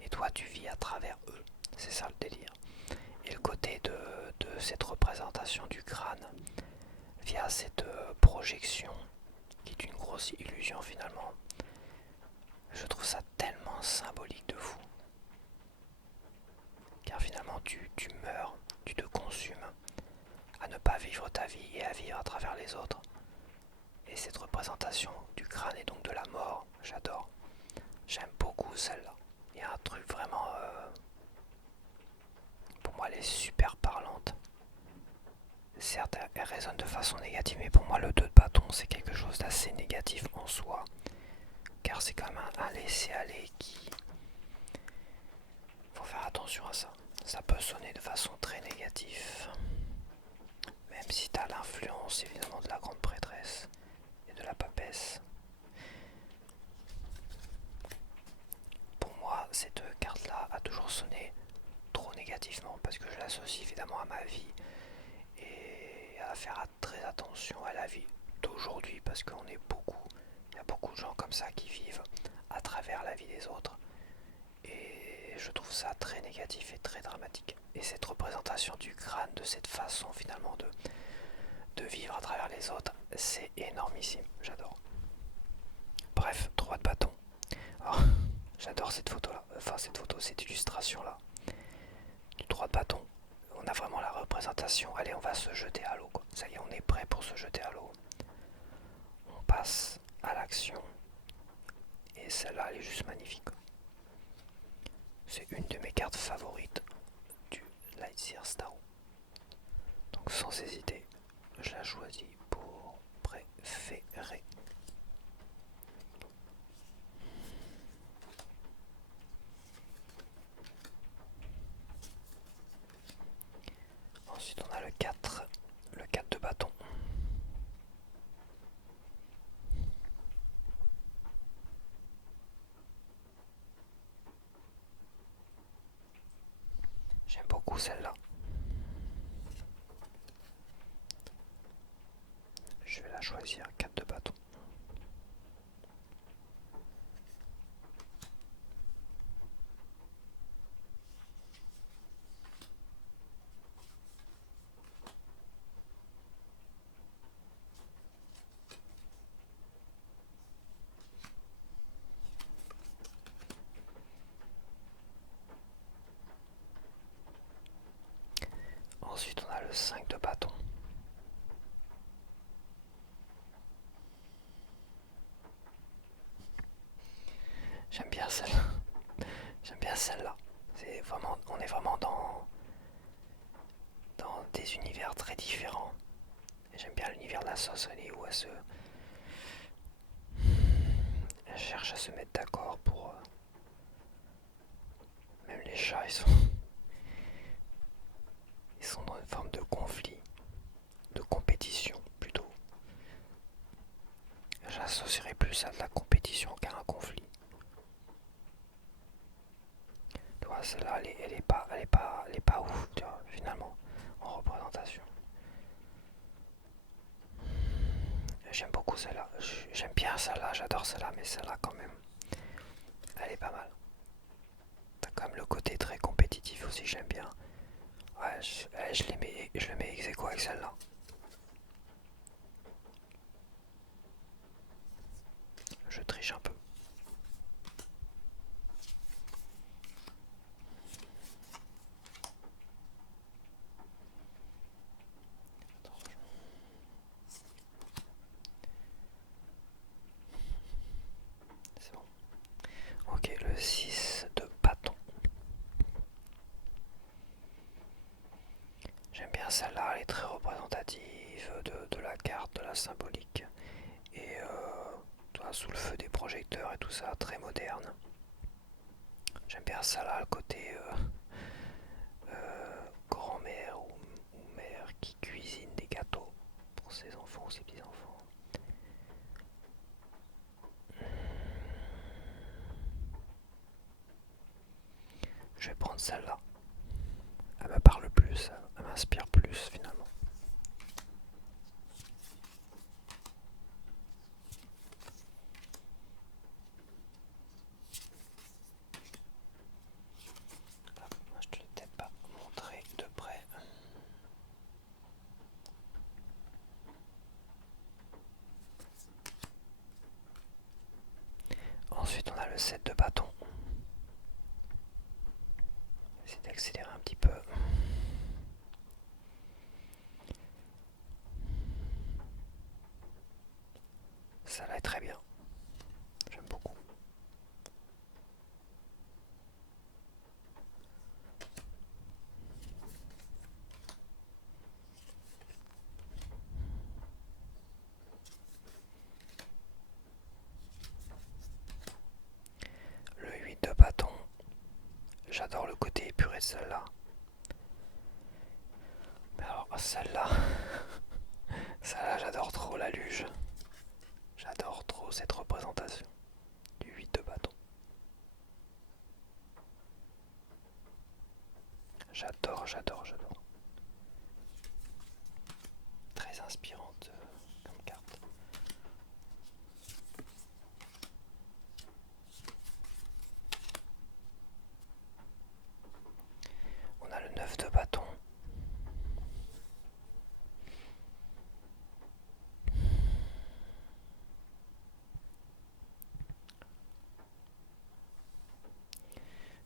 Et toi tu vis à travers eux. C'est ça le délire. Et le côté de cette représentation du crâne via cette projection qui est une grosse illusion finalement. Je trouve ça tellement symbolique de fou. Car finalement tu meurs, tu te consumes à ne pas vivre ta vie et à vivre à travers les autres. Et cette représentation du crâne et donc de la mort, j'adore. J'aime beaucoup celle-là. Il y a un truc vraiment... pour moi elle est super parlante. Certes elle résonne de façon négative, mais pour moi le 2 de bâton c'est quelque chose d'assez négatif en soi. Car c'est quand même un laisser-aller qui... Faut faire attention à ça. Ça peut sonner de façon très négative. Même si tu as l'influence évidemment de la grande prêtresse et de la papesse. Pour moi, cette carte-là a toujours sonné trop négativement parce que je l'associe évidemment à ma vie et à faire très attention à la vie d'aujourd'hui parce qu'on est beaucoup, il y a beaucoup de gens comme ça qui vivent à travers la vie des autres et je trouve ça très négatif et très dramatique. Et cette représentation du crâne de cette façon finalement de vivre à travers les autres, c'est énormissime, j'adore. Bref, 3 de bâton. Oh, j'adore cette photo là, cette illustration là. Du 3 de bâton. On a vraiment la représentation. Allez, on va se jeter à l'eau quoi. Ça y est, on est prêt pour se jeter à l'eau. On passe à l'action. Et celle-là, elle est juste magnifique. C'est une de mes cartes favorites du Lightseer Starro. Donc sans hésiter, je la choisis pour préférer. Ensuite on a le 4 de bâton. J'aime beaucoup celle-là. Je vais la choisir, 4 de bâton. Ensuite on a le 5 de bâton. J'aime bien celle-là. J'aime bien celle-là. On est vraiment dans des univers très différents. Et j'aime bien l'univers de la sorcellerie où elle cherche à se mettre d'accord pour... Même les chats, ils sont dans une forme de conflit, de compétition plutôt. J'associerais plus à de la compétition qu'à un conflit. Tu vois, celle-là, elle est pas ouf, tu vois, finalement, en représentation. J'aime beaucoup celle-là. J'aime bien celle-là, j'adore celle-là, mais celle-là quand même, elle est pas mal. T'as quand même le côté très compétitif aussi, j'aime bien. Ouais, je le mets ex aequo avec celle-là. Je triche un peu. C'est bon. Ok, le 6 de bâton. J'aime bien celle-là, elle est très représentative de la carte, de la symbolique. Et sous le feu des projecteurs et tout ça, très moderne. J'aime bien ça là, le côté grand-mère ou mère qui cuisine des gâteaux pour ses enfants ou ses petits-enfants. Je vais prendre celle-là. Elle me parle plus, elle m'inspire plus finalement. Moi, je te l'ai peut-être pas montré de près. Ensuite, on a le 7 de bâton. Essayer d'accélérer un petit peu. Ça va être très bien. J'aime beaucoup. Le 8 de bâton. J'adore le côté épuré de celle-là. Mais alors, celle-là, celle-là, j'adore trop la luge. J'adore trop cette représentation du 8 de bâton. J'adore, j'adore, j'adore. Très inspirante comme carte. On a le 9 de bâton.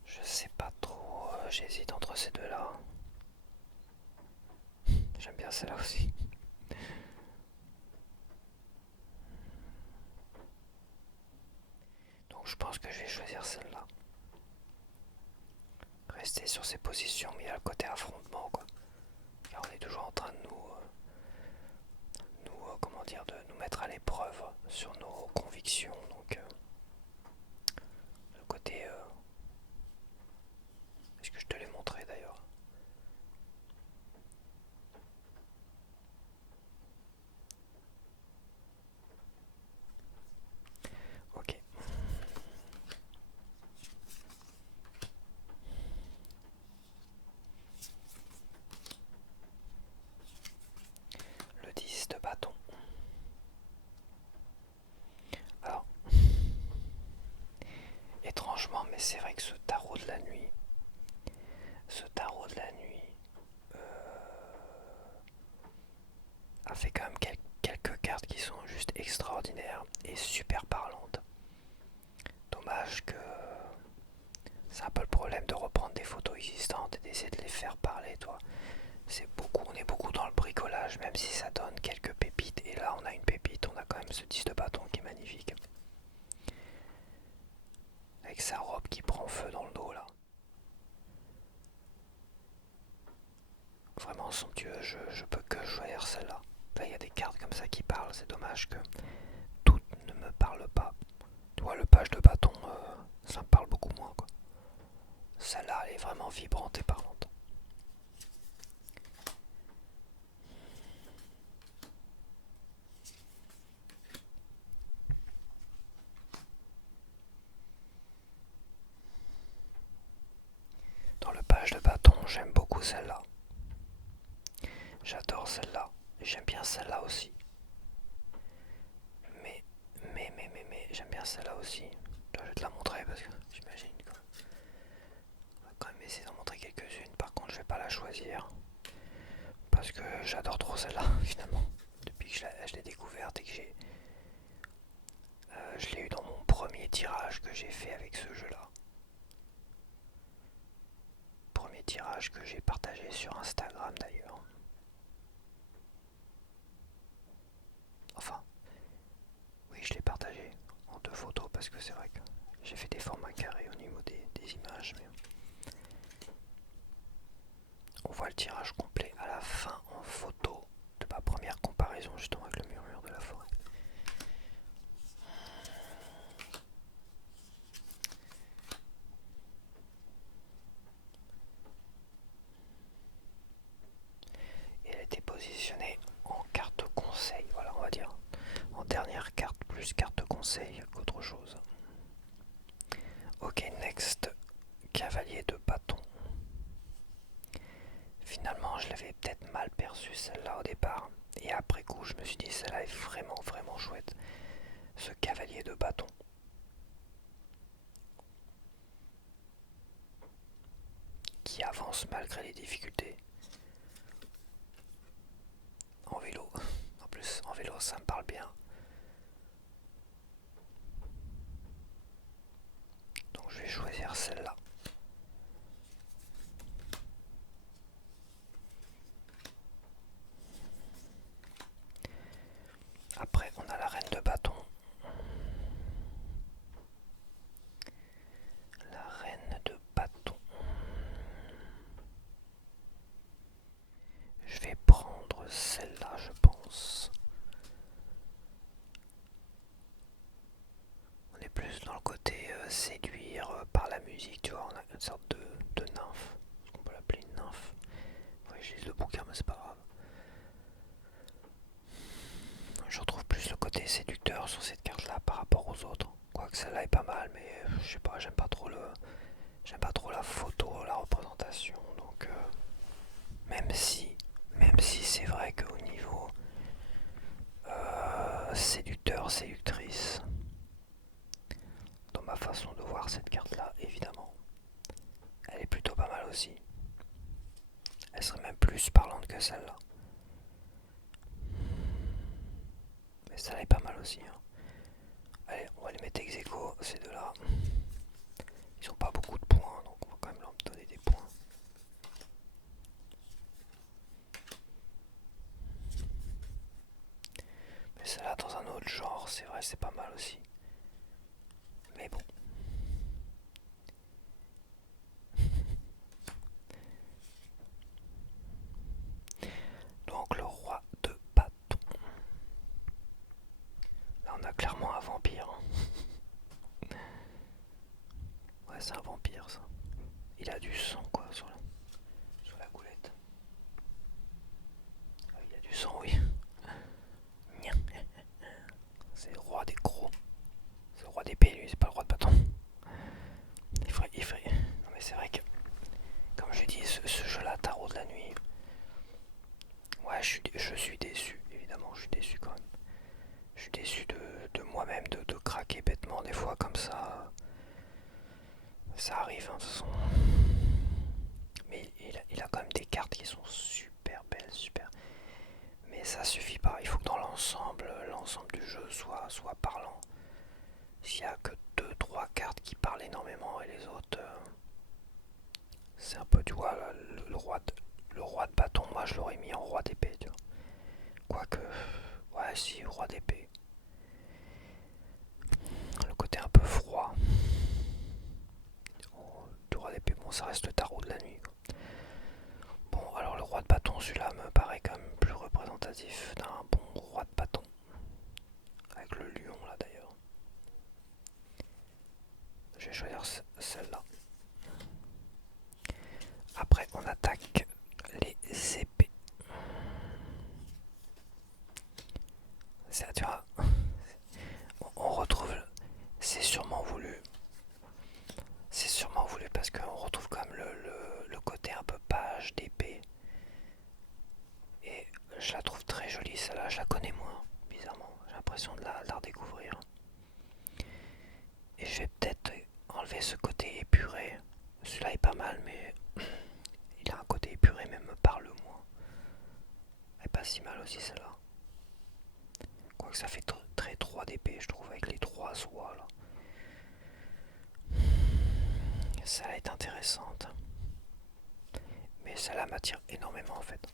Je sais pas trop, j'hésite entre ces deux-là. J'aime bien celle-là aussi. Donc je pense que je vais choisir celle-là. Rester sur ces positions, mais il y a le côté affrontement, quoi. Car on est toujours en train de comment dire, de nous mettre à l'épreuve sur nos convictions. Donc le côté, est-ce que je te l'ai montré d'ailleurs? Ok. Le 10 de bâton. Alors, étrangement, mais c'est vrai que ce tarot de la nuit a fait quand même quelques cartes qui sont juste extraordinaires et super parlantes. Dommage que c'est un peu le problème de reprendre des photos existantes et d'essayer de les faire parler, toi. On est beaucoup dans le bricolage, même si ça donne quelques pépites. Et là, on a une pépite, on a quand même ce 10 de bâton qui est magnifique. Avec sa robe qui prend feu dans le dos, là. Vraiment somptueux, je peux que choisir celle-là. Là, il y a des cartes comme ça qui parlent, c'est dommage que toutes ne me parlent pas. Tu vois, le page de bâton, ça me parle beaucoup moins, quoi. Celle-là, elle est vraiment vibrante et parlante. Dans le page de bâton, j'aime beaucoup celle-là. J'adore celle-là. Et j'aime bien celle-là aussi. bien celle-là aussi. Je vais te la montrer parce que j'imagine qu'on va quand même essayer d'en montrer quelques-unes. Par contre, je vais pas la choisir parce que j'adore trop celle-là finalement. Depuis que je l'ai découverte et que je l'ai eu dans mon premier tirage que j'ai fait avec ce jeu-là. Premier tirage que j'ai partagé sur Instagram d'ailleurs. Enfin, oui, je l'ai partagé en 2 photos parce que c'est vrai que j'ai fait des formats carrés au niveau des images. Mais on voit le tirage complet à la fin en photo de ma première comparaison justement avec le murmure de la forêt. Et elle était positionnée en carte conseil, voilà on va dire. En dernière carte plus carte conseil qu'autre chose. Ok, next, cavalier de bâton. Finalement, je l'avais peut-être mal perçue celle-là au départ. Et après coup, je me suis dit, celle-là est vraiment, vraiment chouette. Ce cavalier de bâton. Qui avance malgré les difficultés. En vélo. En plus, en vélo, ça me parle bien. Donc je vais choisir celle-là. Après, on a la reine de bâton. La reine de bâton. Je vais prendre celle-là, je pense. On est plus dans le côté séduire par la musique, tu vois. On a une sorte de nymphe. Est-ce qu'on peut l'appeler une nymphe? Oui, j'ai le bouquin, mais c'est pas grave. Je retrouve plus le côté séducteur sur cette carte-là par rapport aux autres. Quoique celle-là est pas mal, mais je sais pas, j'aime pas trop la photo, la représentation. Donc, même si, même si c'est vrai qu'au niveau séducteur, séductrice, dans ma façon de voir cette carte-là, évidemment, elle est plutôt pas mal aussi. Elle serait même plus parlante que celle-là. Mais celle-là est pas mal aussi. Hein. Allez, on va les mettre ex aequo, ces deux-là. Ils ont pas beaucoup de points, donc on va quand même leur donner des points. Mais celle-là, dans un autre genre, c'est vrai, c'est pas mal aussi. Mais bon. Donc le roi de bâton. Là, on a clairement un vampire. Ouais, c'est un vampire, ça. Il a du sang, quoi, sur la goulette. Ah, il a du sang, oui. C'est le roi des crocs. C'est le roi d'épée, lui, c'est pas le roi de bâton. Il ferait... Non, mais c'est vrai que, comme je dis, ce jeu-là, Tarot de la nuit, ouais, je suis déçu, évidemment, je suis déçu quand même. Je suis déçu de moi-même, de craquer bêtement des fois comme ça. Ça arrive, hein, de toute façon. Mais il a quand même des cartes qui sont super belles, super. Mais ça suffit pas, il faut que dans l'ensemble du jeu soit parlant. S'il y a que 2, 3 cartes qui parlent énormément et les autres, c'est un peu, tu vois, le roi de bâton, moi je l'aurais mis en roi d'épée, tu vois. Quoique, ouais, si, roi d'épée. Le côté un peu froid. Oh, le roi d'épée, bon, ça reste le tarot de la nuit, quoi. Bon, alors le roi de bâton, celui-là me paraît quand même plus représentatif d'un bon roi de bâton. Avec le lion, là, d'ailleurs. Je vais choisir celle-là. Après, on attaque les épées. Tu vois, on retrouve. C'est sûrement voulu. C'est sûrement voulu parce qu'on retrouve quand même le côté un peu page d'épée. Et je la trouve très jolie, celle-là. Je la connais moins, bizarrement. J'ai l'impression de la redécouvrir. épuré. Celui-là est pas mal, mais il a un côté épuré, mais me parle moins. Elle est pas si mal aussi celle-là. Quoique ça fait très 3 d'épée, je trouve, avec les 3 soies là. Ça est intéressante. Mais celle-là m'attire énormément en fait.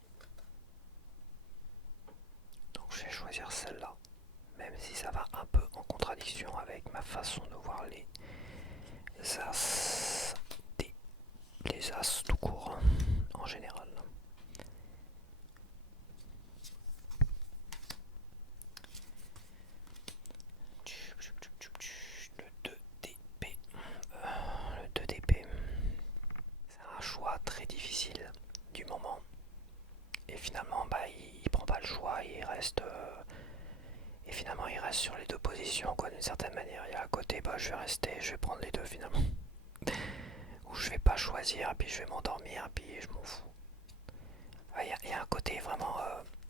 Donc je vais choisir celle-là. Même si ça va un peu en contradiction avec ma façon de voir les as, les as tout court en général. Le 2DP. Le 2DP. C'est un choix très difficile du moment. Et finalement, bah, il prend pas le choix, il reste. Et finalement, il reste sur les deux positions, quoi, d'une certaine manière. Et à côté, bah, je vais rester, je vais prendre les deux finalement. Ou je vais pas choisir, puis je vais m'endormir, puis je m'en fous. Il y a un côté vraiment.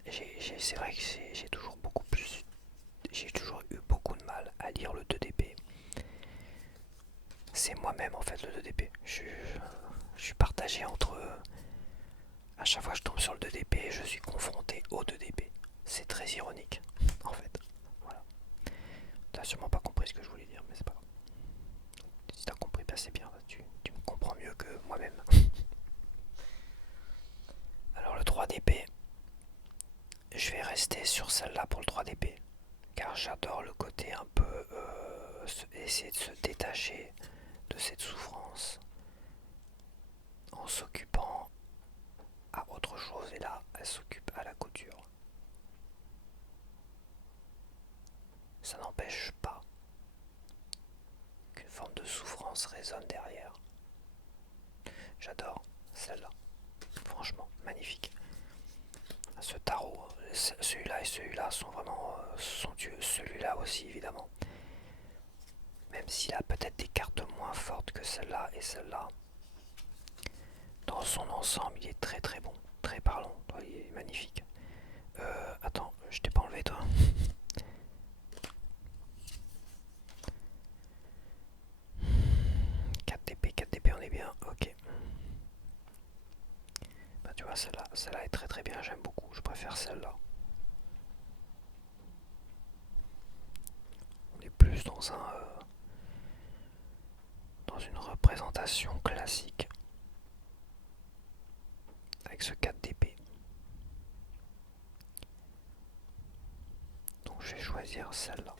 C'est vrai que j'ai toujours beaucoup plus. J'ai toujours eu beaucoup de mal à lire le 2DP. C'est moi-même en fait le 2DP. Je suis partagé entre. À chaque fois que je tombe sur le 2DP, je suis confronté au 2DP. C'est très ironique, en fait. Voilà. T'as sûrement pas compris ce que je voulais dire, mais c'est pas grave. Si t'as compris, bah c'est bien, tu me comprends mieux que moi-même. Alors le 3DP, je vais rester sur celle-là pour le 3DP, car j'adore le côté un peu essayer de se détacher de cette souffrance en s'occupant à autre chose, et là, elle s'occupe à la couture. Ça n'empêche pas qu'une forme de souffrance résonne derrière. J'adore celle-là. Franchement, magnifique. Ce tarot, celui-là et celui-là sont vraiment somptueux. Celui-là aussi, évidemment. Même s'il a peut-être des cartes moins fortes que celle-là et celle-là. Dans son ensemble, il est très très bon. Très parlant. Il est magnifique. Attends, je t'ai pas enlevé toi. 4DP, 4DP, on est bien. Ok. Bah tu vois, celle-là est très très bien. J'aime beaucoup. Je préfère celle-là. On est plus dans une représentation classique avec ce 4 d'épée. Donc je vais choisir celle-là.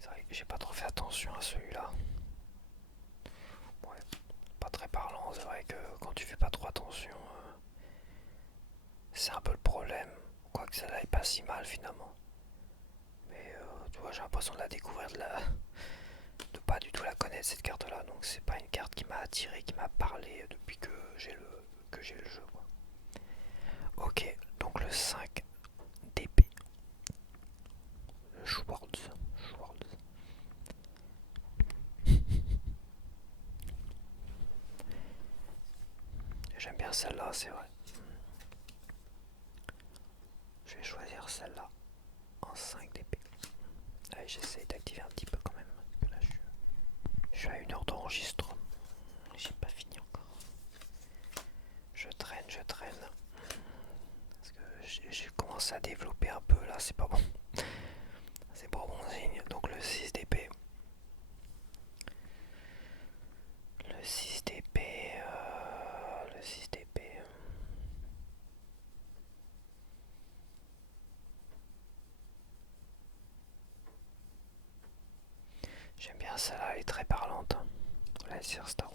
C'est vrai que j'ai pas trop fait attention à celui-là. Ouais, pas très parlant. C'est vrai que quand tu fais pas trop attention, c'est un peu le problème. Quoique celle-là est pas si mal finalement. Mais tu vois, j'ai l'impression de la découvrir, de pas du tout la connaître cette carte-là. Donc c'est pas une carte qui m'a attiré, qui m'a parlé depuis que j'ai le jeu. Quoi. Ok, donc le 5 d'épée. Le Schwartz. J'aime bien celle-là, c'est vrai. Je vais choisir celle-là en 5 d'épée. Allez, j'essaie d'activer un petit peu quand même. Parce que là, je suis à 1 heure d'enregistrement. J'ai pas fini encore. Je traîne. Parce que j'ai commencé à développer un peu là, c'est pas bon. C'est pas bon signe. Donc le 6 d'épée. Le 6 d'épée. Le 6 d'épée. J'aime bien celle-là, elle est très parlante. La Sir Star.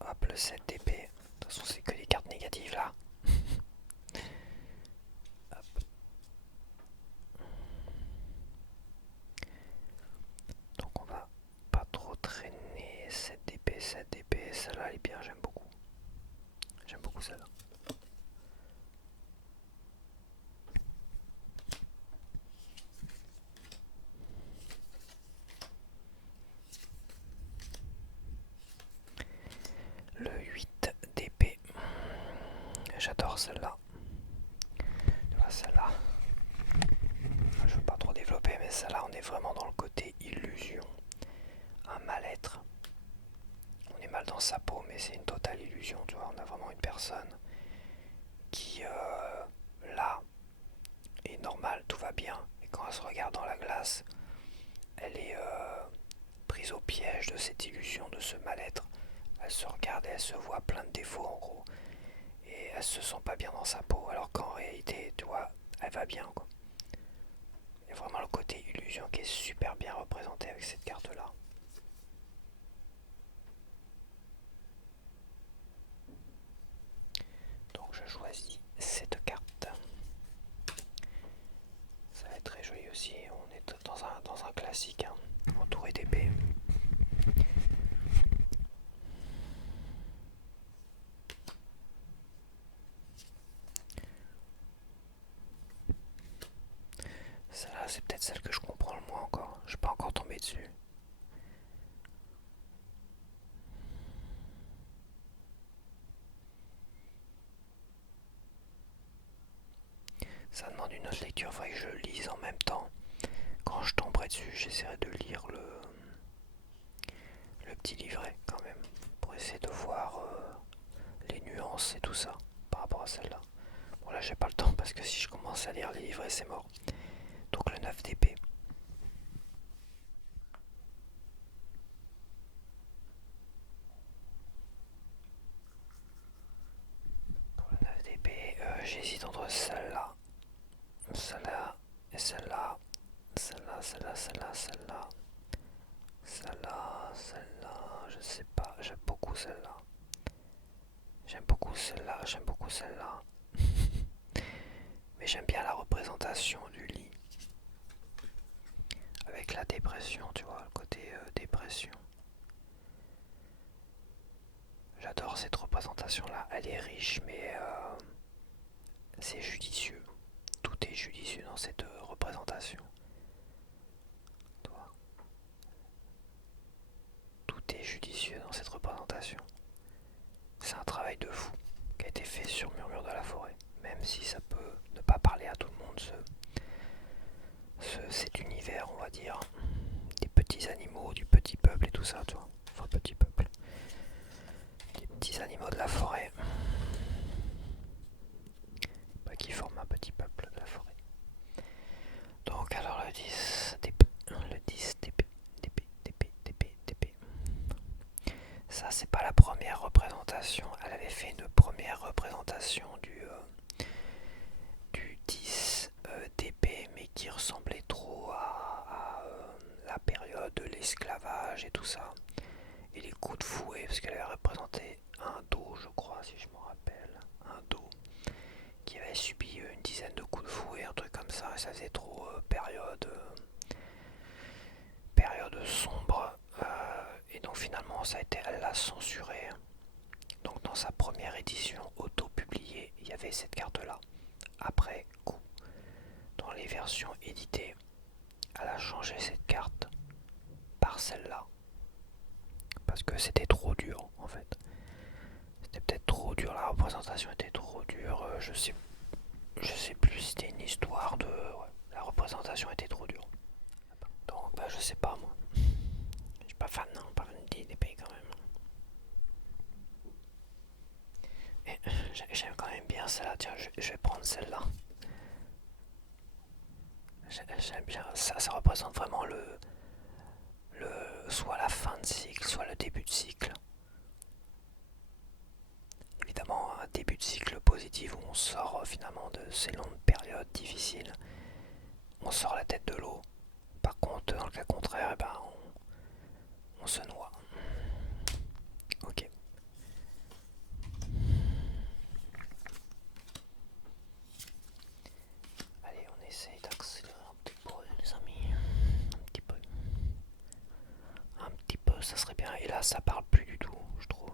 Hop, le 7 d'épée. De toute façon, c'est que des cartes négatives là. Hop. Donc on va pas trop traîner. 7 d'épée. Celle-là elle est bien, j'aime beaucoup. J'aime beaucoup celle-là. j'adore celle-là. Tu vois, celle-là. Je veux pas trop développer, mais celle-là, on est vraiment dans le côté illusion. Un mal-être. On est mal dans sa peau, mais c'est une totale illusion, tu vois. On a vraiment une personne qui, là, est normale, tout va bien. Et quand elle se regarde dans la glace, elle est prise au piège de cette illusion, de ce mal-être. Elle se regarde et elle se voit plein de défauts, en gros. Et elle se sent pas bien dans sa peau, alors qu'en réalité, tu vois, elle va bien, quoi. Il y a vraiment le côté illusion qui est super bien représenté avec cette carte-là. Donc je choisis cette carte. Ça va être très joli aussi. On est dans un classique, hein, entouré d'épées. Celle-là, c'est peut-être celle que je comprends le moins encore. Je suis pas encore tombé dessus. Ça demande une autre lecture, il faudrait que je lise en même temps. Quand je tomberai dessus, j'essaierai de lire le petit livret quand même, pour essayer de voir les nuances et tout ça par rapport à celle-là. Bon là j'ai pas le temps parce que si je commence à lire les livrets c'est mort. Donc le 9 d'épée. Pour le 9 d'épée, j'hésite entre celle-là, celle-là et celle-là. Celle-là, celle-là, celle-là, celle-là. Celle-là, celle-là, je sais pas, j'aime beaucoup celle-là. J'aime beaucoup celle-là, j'aime beaucoup celle-là. Mais j'aime bien la représentation du lit. Avec la dépression, tu vois, le côté dépression. J'adore cette représentation-là. Elle est riche, mais c'est judicieux. Tout est judicieux dans cette représentation. Tu vois, tout est judicieux dans cette représentation. C'est un travail de fou qui a été fait sur Murmure de la forêt. Même si ça peut ne pas parler à tout le monde, cet univers, on va dire, des petits animaux, du petit peuple et tout ça, tu vois. Enfin, petit peuple. Des petits animaux de la forêt. Bah, qui forment un petit peuple de la forêt. Donc, alors le 10 d'épée. Le 10 d'épée. D'épée. Ça, c'est pas la première représentation. Elle avait fait une première représentation du 10 d'épée, mais qui ressemblait trop à la période de l'esclavage et tout ça. Et les coups de fouet, parce qu'elle avait représenté un dos, je crois, si je me rappelle. Un dos qui avait subi une dizaine de coups de fouet, un truc comme ça. Et ça faisait trop période sombre. Et donc finalement, ça a été, elle l'a censuré. Donc dans sa première édition auto-publiée, il y avait cette carte-là. Après coup, dans les versions éditées, elle a changé cette carte par celle-là. Parce que c'était trop dur en fait. C'était peut-être trop dur, la représentation était trop dure. Je sais plus si c'était une histoire de... Ouais, la représentation était trop dure. Donc bah je sais pas moi. Je suis pas fan, non, pas fan d'épée quand même. Et j'aime quand même bien celle-là, tiens, je vais prendre celle-là. J'aime bien, ça représente vraiment soit la fin de cycle, soit le début de cycle. Évidemment, un début de cycle positif où on sort finalement de ces longues périodes difficiles. On sort la tête de l'eau. Par contre, dans le cas contraire, eh ben, on se noie. Ok. Allez, on essaye d'accélérer un petit peu, les amis. Un petit peu. Un petit peu, ça serait bien. Et là, ça parle plus du tout, je trouve.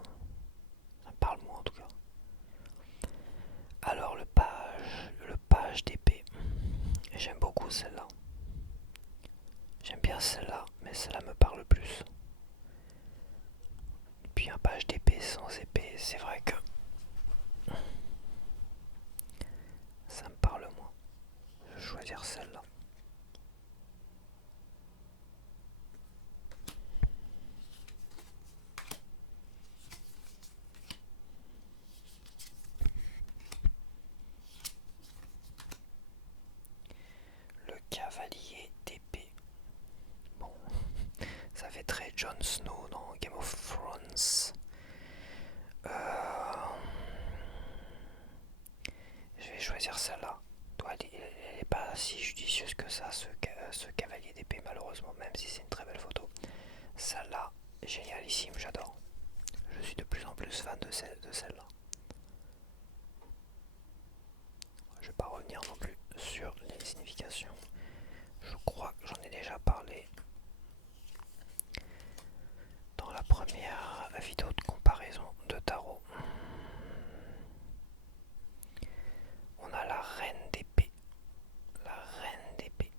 Ça parle moins en tout cas. Alors, le page d'épée. J'aime beaucoup celle-là. J'aime bien celle-là, mais celle-là me parle plus. Puis un page d'épée sans épée, c'est vrai que choisir celle-là. Le cavalier d'épée. Bon, ça fait très Jon Snow dans Game of Thrones. Je vais choisir celle-là. Elle n'est pas si judicieuse que ça, ce cavalier d'épée, malheureusement, même si c'est une très belle photo. Celle-là, génialissime, j'adore. Je suis de plus en plus fan de celle-là. Je vais pas revenir non plus sur les significations. Je crois que j'en ai déjà parlé dans la première vidéo de comparaison de tarot. On a la reine d'épée. La reine d'épée.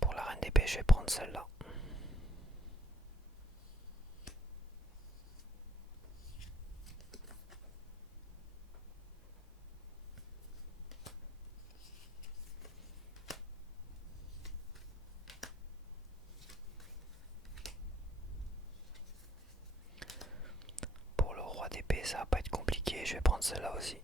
Pour la reine d'épée, je vais prendre celle-là. Pour le roi d'épée, ça va pas être compliqué, je vais prendre celle-là aussi.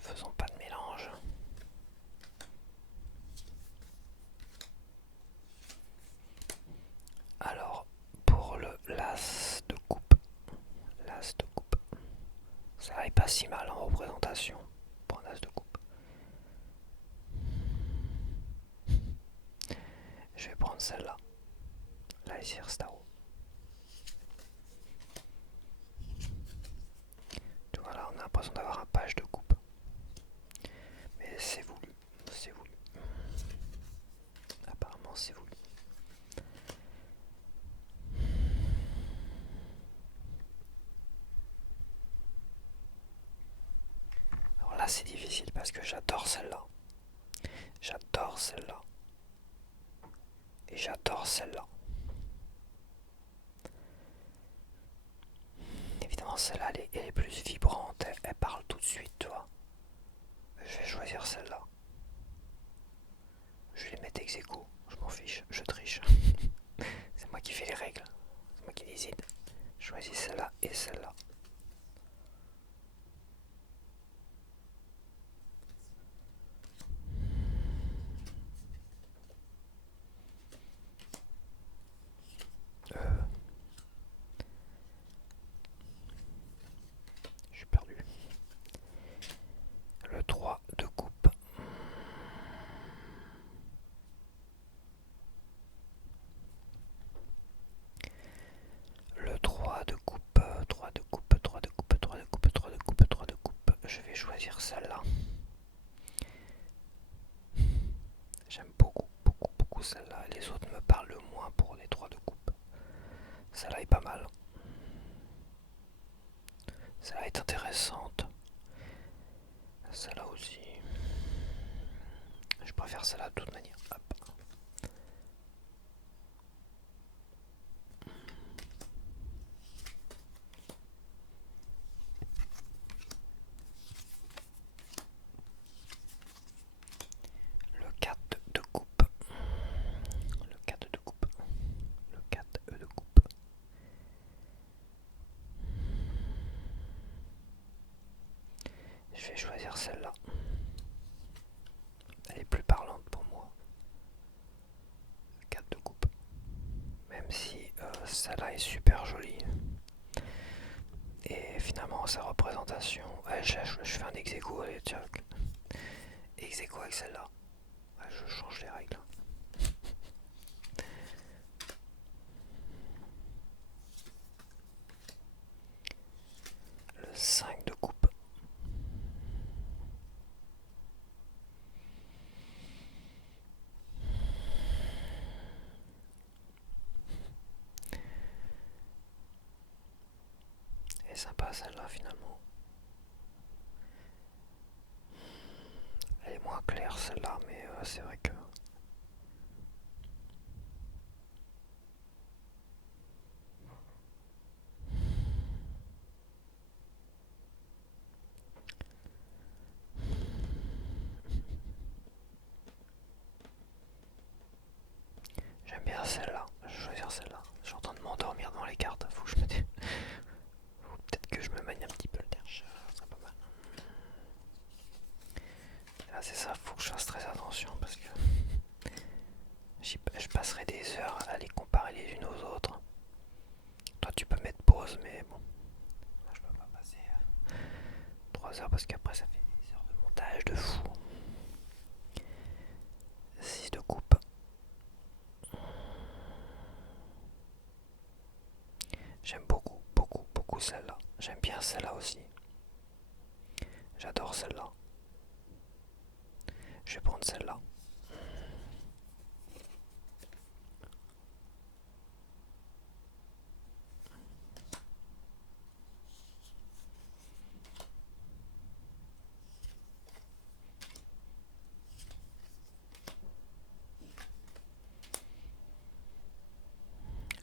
Faisons pas de mélange. Alors, pour le l'as de coupe. L'as de coupe. Ça est pas si mal en représentation pour un as de coupe. Je vais prendre celle-là. L'Aesir Starro. Voilà, on a l'impression d'avoir un page de coupe. Mais c'est voulu. C'est voulu. Apparemment, c'est voulu. Alors là, c'est difficile parce que j'adore celle-là. J'adore celle-là. Et j'adore celle-là. Évidemment, celle-là, elle est plus vibrante. Elle parle tout de suite, tu vois. Je vais choisir celle-là. Je vais les mettre ex aequo. Je m'en fiche. Je triche. C'est moi qui fais les règles. C'est moi qui décide. Je choisis celle-là et celle-là. Je suis perdu. Le 3 de coupe. Le 3 de coupe. 3 de coupe. 3 de coupe. 3 de coupe. 3 de coupe. 3 de coupe. Je vais choisir celle-là. J'aime beaucoup, beaucoup, beaucoup celle-là. Les autres me parlent le moins pour les 3 de coupe. Celle-là est pas mal. Celle-là est intéressante. Celle-là aussi. Je préfère celle-là de toute manière. Hop. Le 4 de coupe. Le 4 de coupe. Le 4 de coupe. Je vais choisir celle-là. Elle est plus parlante pour moi. 4 de coupe. Même si celle-là est super jolie. Et finalement, sa représentation. Ouais, je fais un ex aequo, allez, tiens. Ex aequo avec celle-là. Ouais, je change les règles. Le 5 de coupe. Elle est sympa celle-là finalement. Elle est moins claire celle-là, mais c'est vrai que choisir celle-là. Je vais choisir celle-là. Je suis en train de m'endormir devant les cartes. Faut que je me dé... Faut peut-être que je me manie un petit peu le derche. Ça serait pas mal. Et là c'est ça, faut que je fasse très attention parce que je passerai des heures à les comparer les unes aux autres. Toi tu peux mettre pause mais bon. Moi je peux pas passer 3 heures parce qu'après ça fait des heures de montage de fou. 6 de coupe. J'aime beaucoup, beaucoup, beaucoup celle-là. J'aime bien celle-là aussi. J'adore celle-là. Je vais prendre celle-là.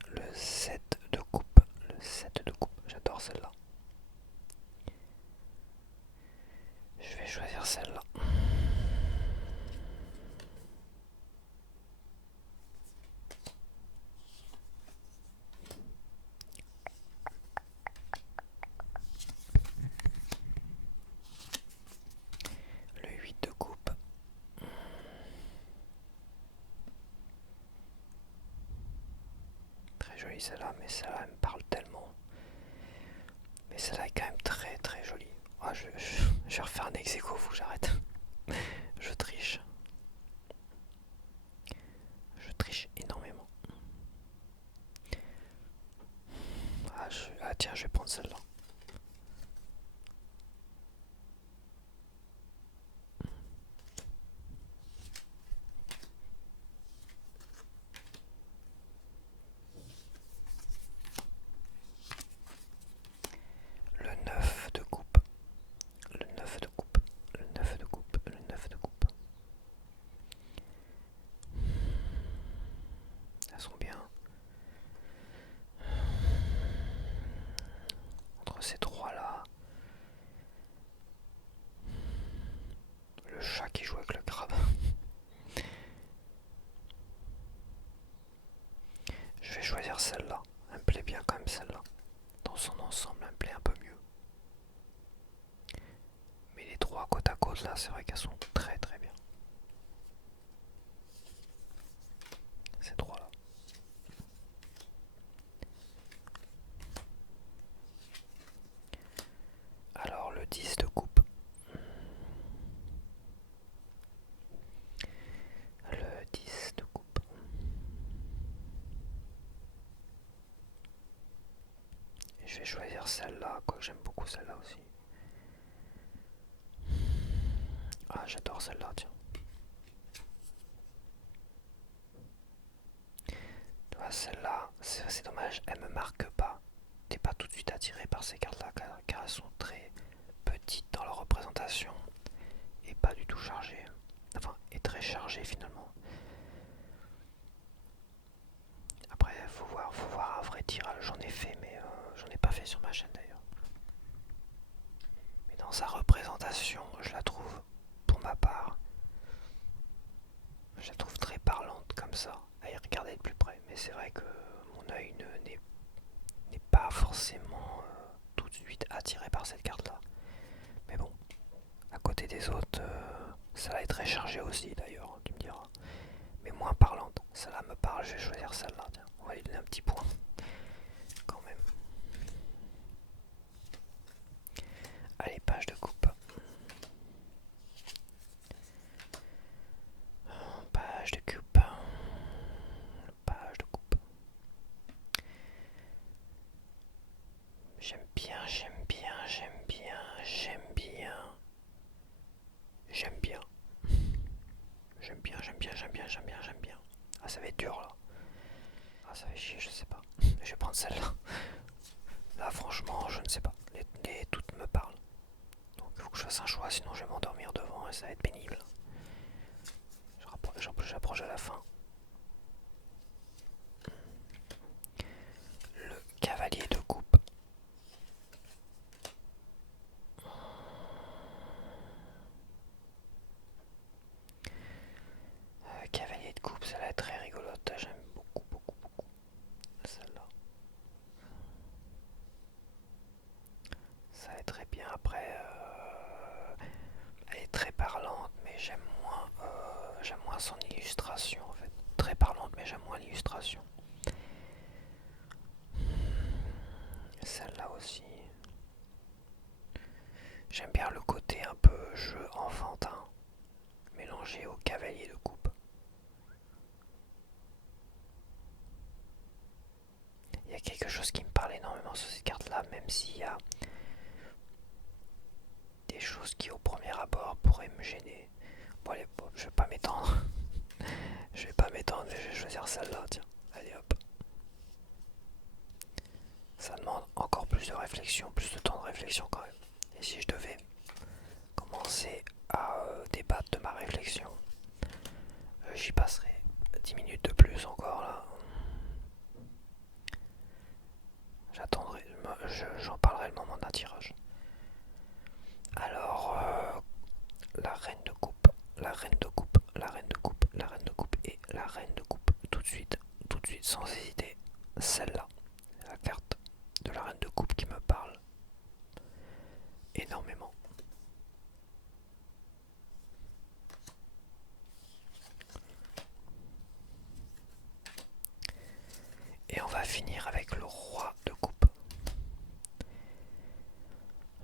Le 7 de coupe. Le 7 de coupe. J'adore celle-là. Je vais choisir celle-là. Le 8 de coupe. Très jolie celle-là, mais celle-là elle me parle tellement. Mais celle-là est quand même très très jolie. Ah, je vais refaire un ex-aequo, faut que j'arrête. Je triche. Je triche énormément. Ah tiens, je vais prendre celle-là. Le 9 de coupe. Le 9 de coupe. Le 9 de coupe. Le 9 de coupe. Elles sont bien. Entre ces trois-là. Le chat qui joue avec le crabe. Je vais choisir celle-là. Elle me plaît bien quand même celle-là. Dans son ensemble, elle me plaît un peu mieux. Mais les trois côte à côte là, c'est vrai qu'elles sont très très bien. Ces trois-là. Alors le 10 de coupe. Le 10 de coupe. Et je vais choisir celle-là, quoique j'aime beaucoup celle-là aussi. Ah, j'adore celle-là, tiens. Tu vois, celle-là, c'est dommage, elle me marque pas. T'es pas tout de suite attiré par ces cartes-là, car elles sont très petites dans leur représentation et pas du tout chargées. Enfin, et très chargées finalement. Après, faut voir un vrai tirage. J'en ai fait, mais j'en ai pas fait sur ma chaîne d'ailleurs. Mais dans sa représentation, je la trouve, pour ma part, je la trouve très parlante comme ça, à y regarder de plus près. Mais c'est vrai que mon œil n'est pas forcément tout de suite attiré par cette carte-là. Mais bon, à côté des autres, celle-là est très chargée aussi d'ailleurs, tu me diras. Mais moins parlante. Celle-là me parle, je vais choisir celle-là. Tiens, on va lui donner un petit point. Quand même. Allez, page de coupe. Page de coupe. Page de coupe. J'aime bien, j'aime bien, j'aime bien, j'aime bien. J'aime bien. J'aime bien, j'aime bien, j'aime bien, j'aime bien, j'aime bien. Ah, ça va être dur là. Ah, ça va chier, je sais pas. Je vais prendre celle-là. Là, franchement, je ne sais pas. Les toutes me parlent. Donc, il faut que je fasse un choix, sinon je vais m'endormir devant et ça va être pénible. J'approche à la fin. Le cavalier de coupe. Cavalier de coupe, ça va être très rigolote. J'aime beaucoup, très bien. Après, elle est très parlante, mais j'aime moins son illustration en fait. Très parlante, mais j'aime moins l'illustration. Celle-là aussi. J'aime bien le côté un peu jeu enfantin, mélangé au cavalier de coupe. Il y a quelque chose qui me parle énormément sur cette carte-là, même s'il y a des choses qui au premier abord pourraient me gêner. Bon allez, bon, je vais pas m'étendre. Je vais pas m'étendre, mais je vais choisir celle-là, tiens. Allez hop. Ça demande encore plus de réflexion, plus de temps de réflexion quand même. Et si je devais commencer à débattre de ma réflexion, j'y passerai 10 minutes de plus encore là. J'attendrai, j'en parlerai le moment d'un tirage. Alors, la reine de coupe, la reine de coupe, la reine de coupe, la reine de coupe et la reine de coupe. Tout de suite sans hésiter, celle-là. La carte de la reine de coupe qui me parle énormément. Et on va finir avec le roi de coupe.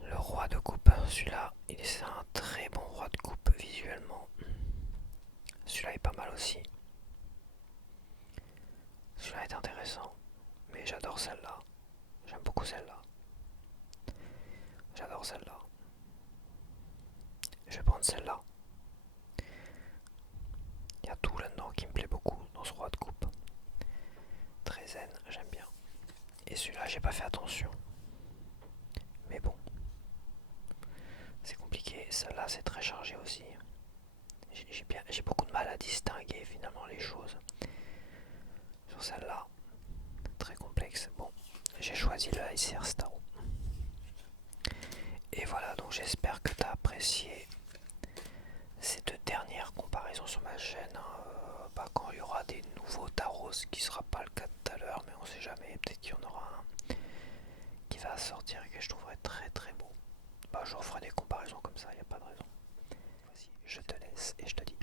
Le roi de coupe, celui-là, c'est un très bon roi de coupe visuellement. Celui-là est pas mal aussi. Celui-là est intéressant, mais j'adore celle-là. J'aime beaucoup celle-là. J'adore celle-là. Je vais prendre celle-là. Il y a tout là-dedans qui me plaît beaucoup dans ce roi de coupe. Très zen, j'aime bien. Et celui-là, j'ai pas fait attention. Mais bon. C'est compliqué. Celle-là, c'est très chargé aussi. J'ai beaucoup de mal à distinguer finalement les choses. Sur celle-là, très complexe. Bon, j'ai choisi le ICR Staro. Et voilà, donc j'espère que tu as apprécié ces deux dernières comparaisons sur ma chaîne. Quand il y aura des nouveaux tarots, ce qui sera pas le cas tout à l'heure, mais on sait jamais, peut-être qu'il y en aura un qui va sortir et que je trouverai très très beau. Je referai des comparaisons comme ça, il n'y a pas de raison. Voici, je te laisse et je te dis